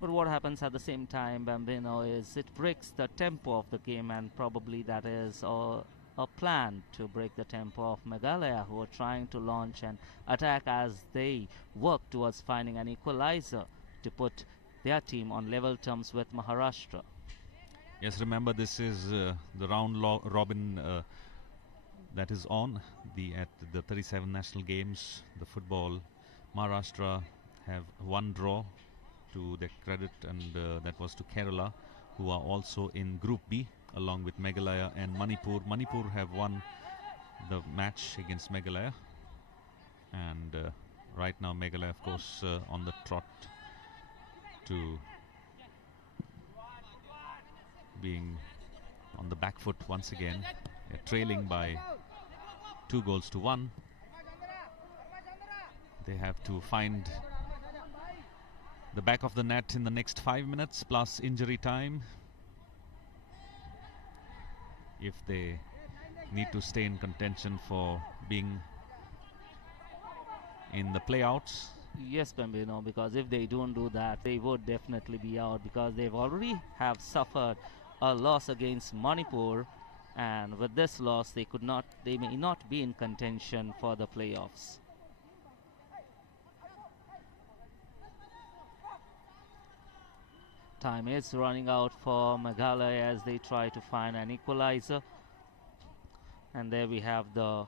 But what happens at the same time, Bambino, is it breaks the tempo of the game, and probably that is a plan to break the tempo of Meghalaya, who are trying to launch an attack as they work towards finding an equalizer to put their team on level terms with Maharashtra. Yes, remember this is the round robin that is on at the 37 national games. The football, Maharashtra have one draw to their credit, and that was to Kerala, who are also in Group B along with Meghalaya and Manipur. Manipur have won the match against Meghalaya, and right now Meghalaya, of course, on the trot to being on the back foot once again. They're trailing by 2-1. They have to find the back of the net in the next 5 minutes plus injury time if they need to stay in contention for being in the playouts. Yes, Bambino, because if they don't do that, they would definitely be out, because they've already have suffered a loss against Manipur, and with this loss they may not be in contention for the playoffs. Time is running out for Meghalaya as they try to find an equalizer. And there we have the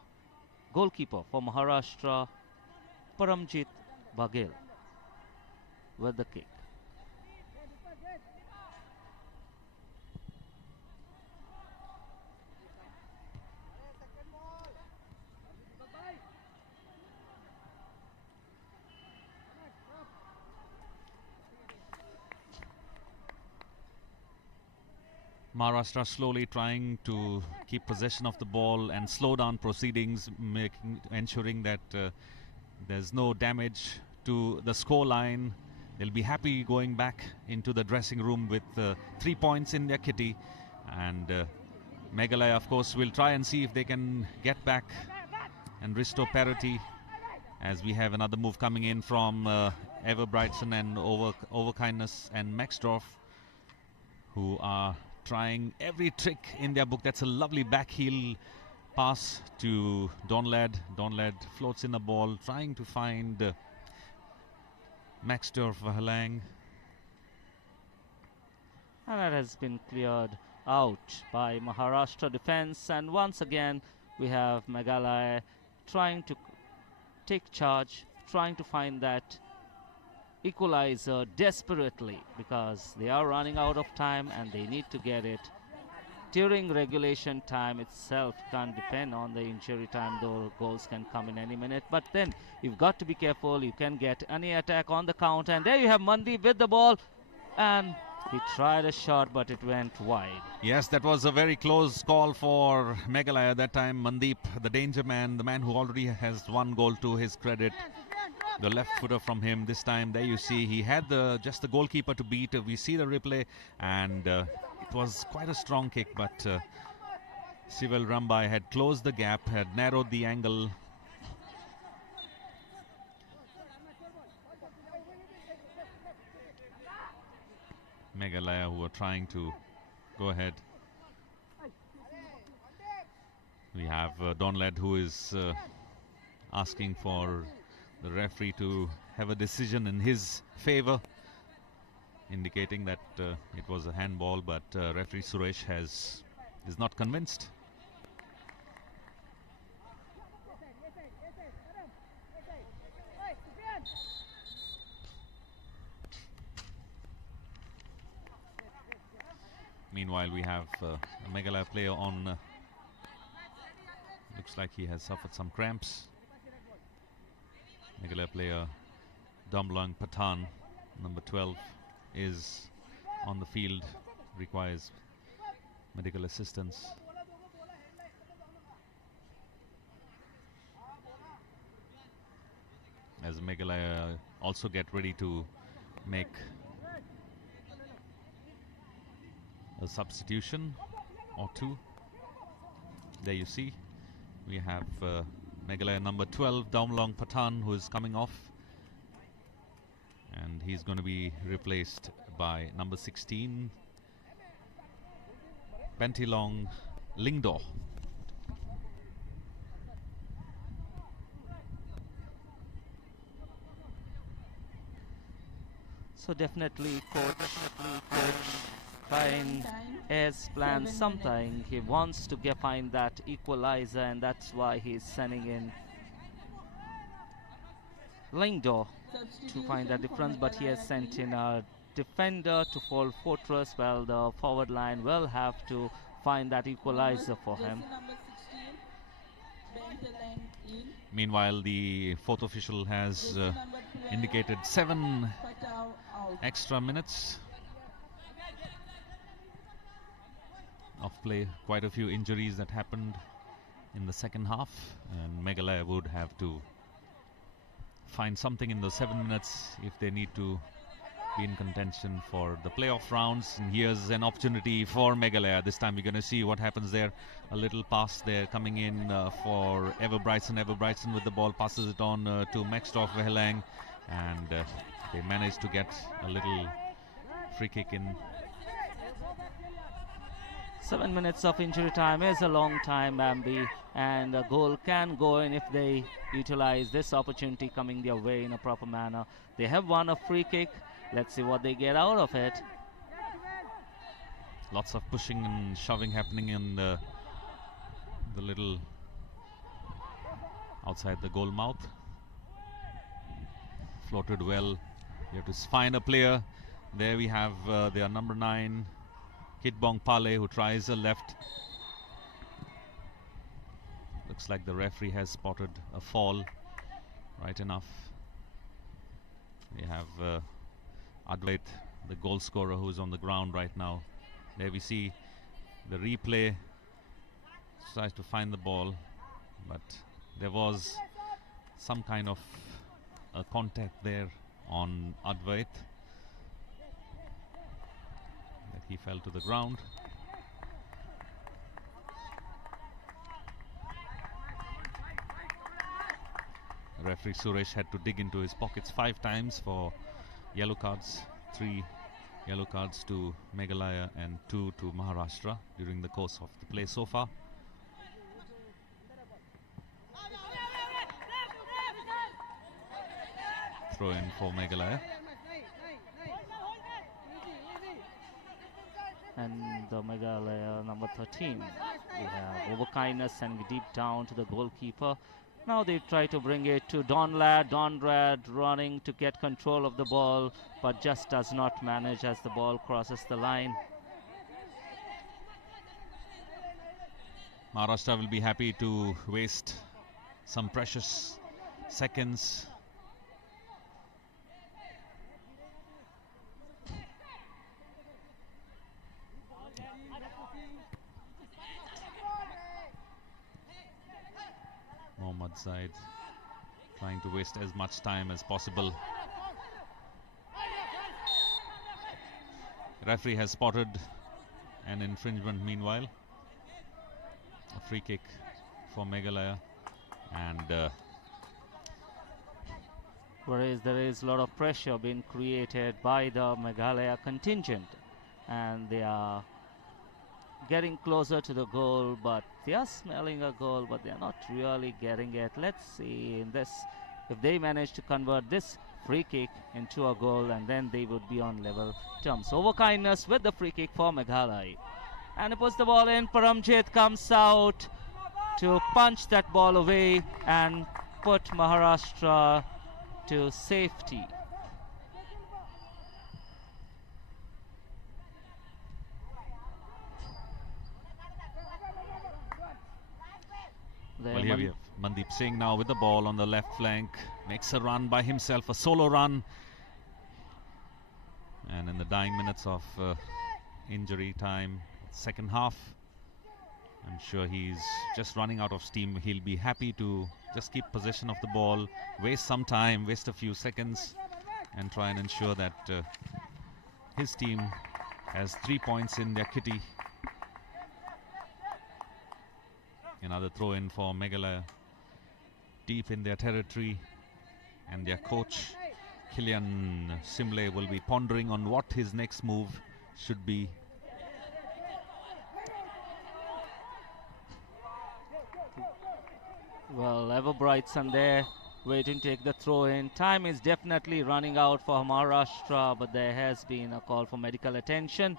goalkeeper for Maharashtra, Paramjit Baghel, with the kick. Maharashtra slowly trying to keep possession of the ball and slow down proceedings, ensuring that there's no damage to the score line. They'll be happy going back into the dressing room with 3 points in their kitty. And Meghalaya, of course, will try and see if they can get back and restore parity, as we have another move coming in from Ever Brightson and Overkindness and Maxdorf, who are trying every trick in their book. That's a lovely back heel pass to Donlad. Donlad floats in the ball, trying to find Maxdorf Halang. And that has been cleared out by Maharashtra defense, and once again we have Meghalaya trying to take charge, trying to find that equalizer desperately, because they are running out of time and they need to get it during regulation time itself. Can't depend on the injury time, though goals can come in any minute. But then you've got to be careful. You can get any attack on the counter. And there you have Mandeep with the ball. And he tried a shot, but it went wide. Yes, that was a very close call for Meghalaya that time. Mandeep, the danger man, the man who already has one goal to his credit. The left footer from him this time. There you see he had just the goalkeeper to beat. We see the replay, and it was quite a strong kick, but Sival Rambai had closed the gap, had narrowed the angle. Meghalaya, who were trying to go ahead. We have Donlad, who is asking for the referee to have a decision in his favor, indicating that it was a handball, but referee Suresh is not convinced. Meanwhile, we have a Meghalaya player on. Looks like he has suffered some cramps. Meghalaya player Damlang Pathan, number 12, is on the field, requires medical assistance. As Meghalaya also get ready to make a substitution or two. There you see, we have Meghalaya number 12, Damlang Pathan, who is coming off, and he's going to be replaced by number 16, Pentilong Lingdo. So definitely coach find as planned something. He wants to find that equalizer, and that's why he's sending in Lingdo to find that difference, but he has sent in a defender to hold fortress. Well, the forward line will have to find that equalizer for him. Meanwhile, the fourth official has indicated 7 extra minutes of play. Quite a few injuries that happened in the second half, and Meghalaya would have to find something in the 7 minutes if they need to be in contention for the playoff rounds. And here's an opportunity for Meghalaya. This time we're going to see what happens there. A little pass there coming in for Everbryson. Everbryson with the ball passes it on to Maxdorf Vehelang, and they managed to get a little free kick in. 7 minutes of injury time is a long time, Bambi, and a goal can go in if they utilize this opportunity coming their way in a proper manner. They have won a free kick. Let's see what they get out of it. Lots of pushing and shoving happening in the little outside the goal mouth. Floated well. You have to find a player. There we have their number 9, Kitbong Pale, who tries a left. Looks like the referee has spotted a fall. Right enough. We have Advait, the goal scorer, who's on the ground right now. There we see the replay. Tries to find the ball, but there was some kind of a contact there on Advait. He fell to the ground. Referee Suresh had to dig into his pockets 5 times for yellow cards. 3 yellow cards to Meghalaya and 2 to Maharashtra during the course of the play so far. Throw in for Meghalaya. And the Meghalaya number 13. We have overkindness and deep down to the goalkeeper. Now they try to bring it to Donlad. Donlad running to get control of the ball, but just does not manage as the ball crosses the line. Maharashtra will be happy to waste some precious seconds. Mohammad Zaid trying to waste as much time as possible. Referee has spotted an infringement meanwhile. A free kick for Meghalaya, and Whereas there is a lot of pressure being created by the Meghalaya contingent, and they are getting closer to the goal, but they are smelling a goal, but they are not really getting it. Let's see in this, if they manage to convert this free kick into a goal, and then they would be on level terms. Overkindness with the free kick for Meghalaya. And he puts the ball in. Paramjit comes out to punch that ball away and put Maharashtra to safety. Well, here we have Mandeep Singh now with the ball on the left flank. Makes a run by himself, a solo run. And in the dying minutes of injury time, second half, I'm sure he's just running out of steam. He'll be happy to just keep possession of the ball, waste some time, waste a few seconds, and try and ensure that his team has 3 points in their kitty. Another throw in for Meghalaya, deep in their territory, and their coach Kilian Simle will be pondering on what his next move should be. Well, Everbrightson there waiting to take the throw in. Time is definitely running out for Maharashtra, but there has been a call for medical attention.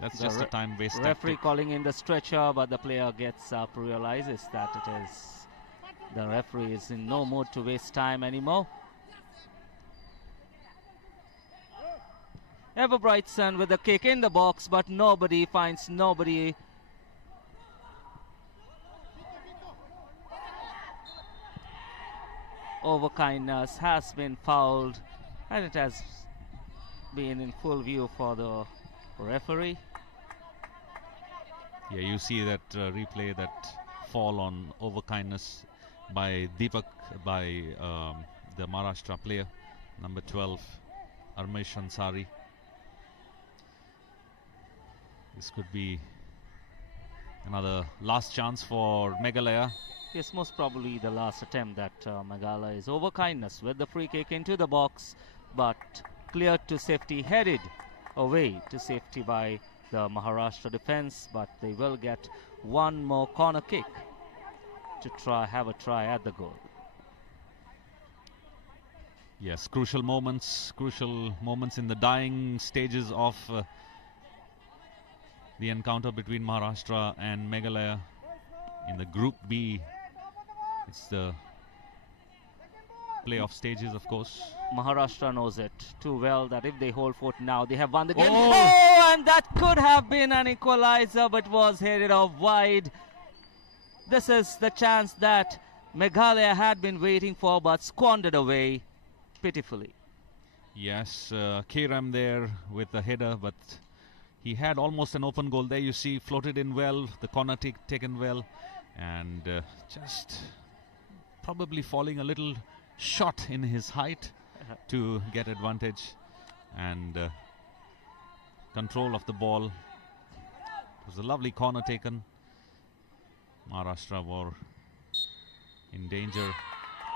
That's just a time waste Referee tactic. calling in the stretcher, but the player gets up, realizes that it is the referee is in no mood to waste time anymore. Everbrightson with a kick in the box, but nobody finds nobody. Overkindness has been fouled, and it has been in full view for the referee. Yeah, you see that replay, that fall on overkindness by Deepak, by the Maharashtra player, number 12, Armesh Ansari. This could be another last chance for Meghalaya. Yes, most probably the last attempt that Meghalaya is. Overkindness with the free kick into the box, but cleared to safety, headed away to safety by the Maharashtra defense, but they will get one more corner kick to have a try at the goal. Yes, crucial moments in the dying stages of the encounter between Maharashtra and Meghalaya in the Group B. It's the playoff stages, of course. Maharashtra knows it too well that if they hold fort now, they have won the game. Oh! Oh, and that could have been an equalizer, but was headed off wide. This is the chance that Meghalaya had been waiting for, but squandered away pitifully. Yes, Kiram there with the header, but he had almost an open goal there. You see, floated in well, the corner taken well, and just probably falling a little short in his height to get advantage and control of the ball. It was a lovely corner taken. Maharashtra were in danger.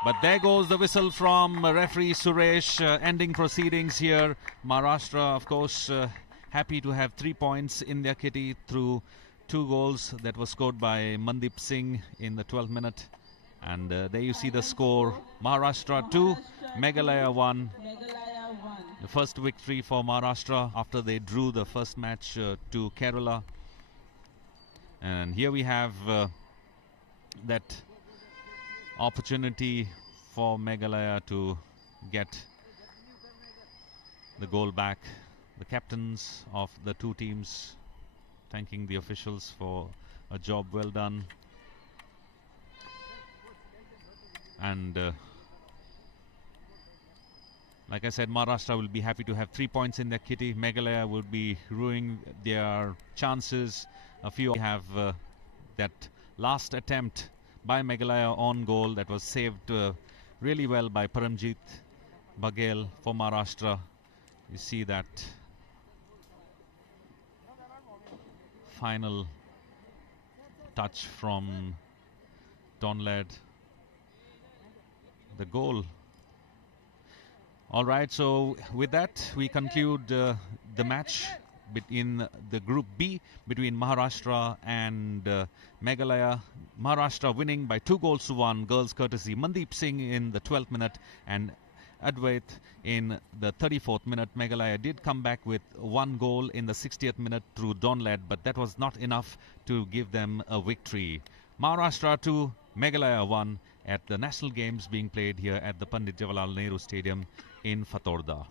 But there goes the whistle from referee Suresh, ending proceedings here. Maharashtra, of course, happy to have 3 points in their kitty through 2 goals that were scored by Mandeep Singh in the 12th minute. And there you see the score. Maharashtra 2, Meghalaya 1. Meghalaya 1. The first victory for Maharashtra after they drew the first match to Kerala. And here we have that opportunity for Meghalaya to get the goal back. The captains of the two teams thanking the officials for a job well done. And like I said, Maharashtra will be happy to have 3 points in their kitty. Meghalaya would be ruining their chances. A few have that last attempt by Meghalaya on goal that was saved really well by Paramjit Baghel for Maharashtra. You see that final touch from Donlad. The goal. All right, so with that we conclude the match in the Group B between Maharashtra and Meghalaya. Maharashtra winning by 2-1, girls courtesy Mandeep Singh in the 12th minute and Advait in the 34th minute. Meghalaya did come back with 1 goal in the 60th minute through Donlad, but that was not enough to give them a victory. Maharashtra 2, Meghalaya 1 at the national games being played here at the Pandit Jawaharlal Nehru Stadium in Fatorda.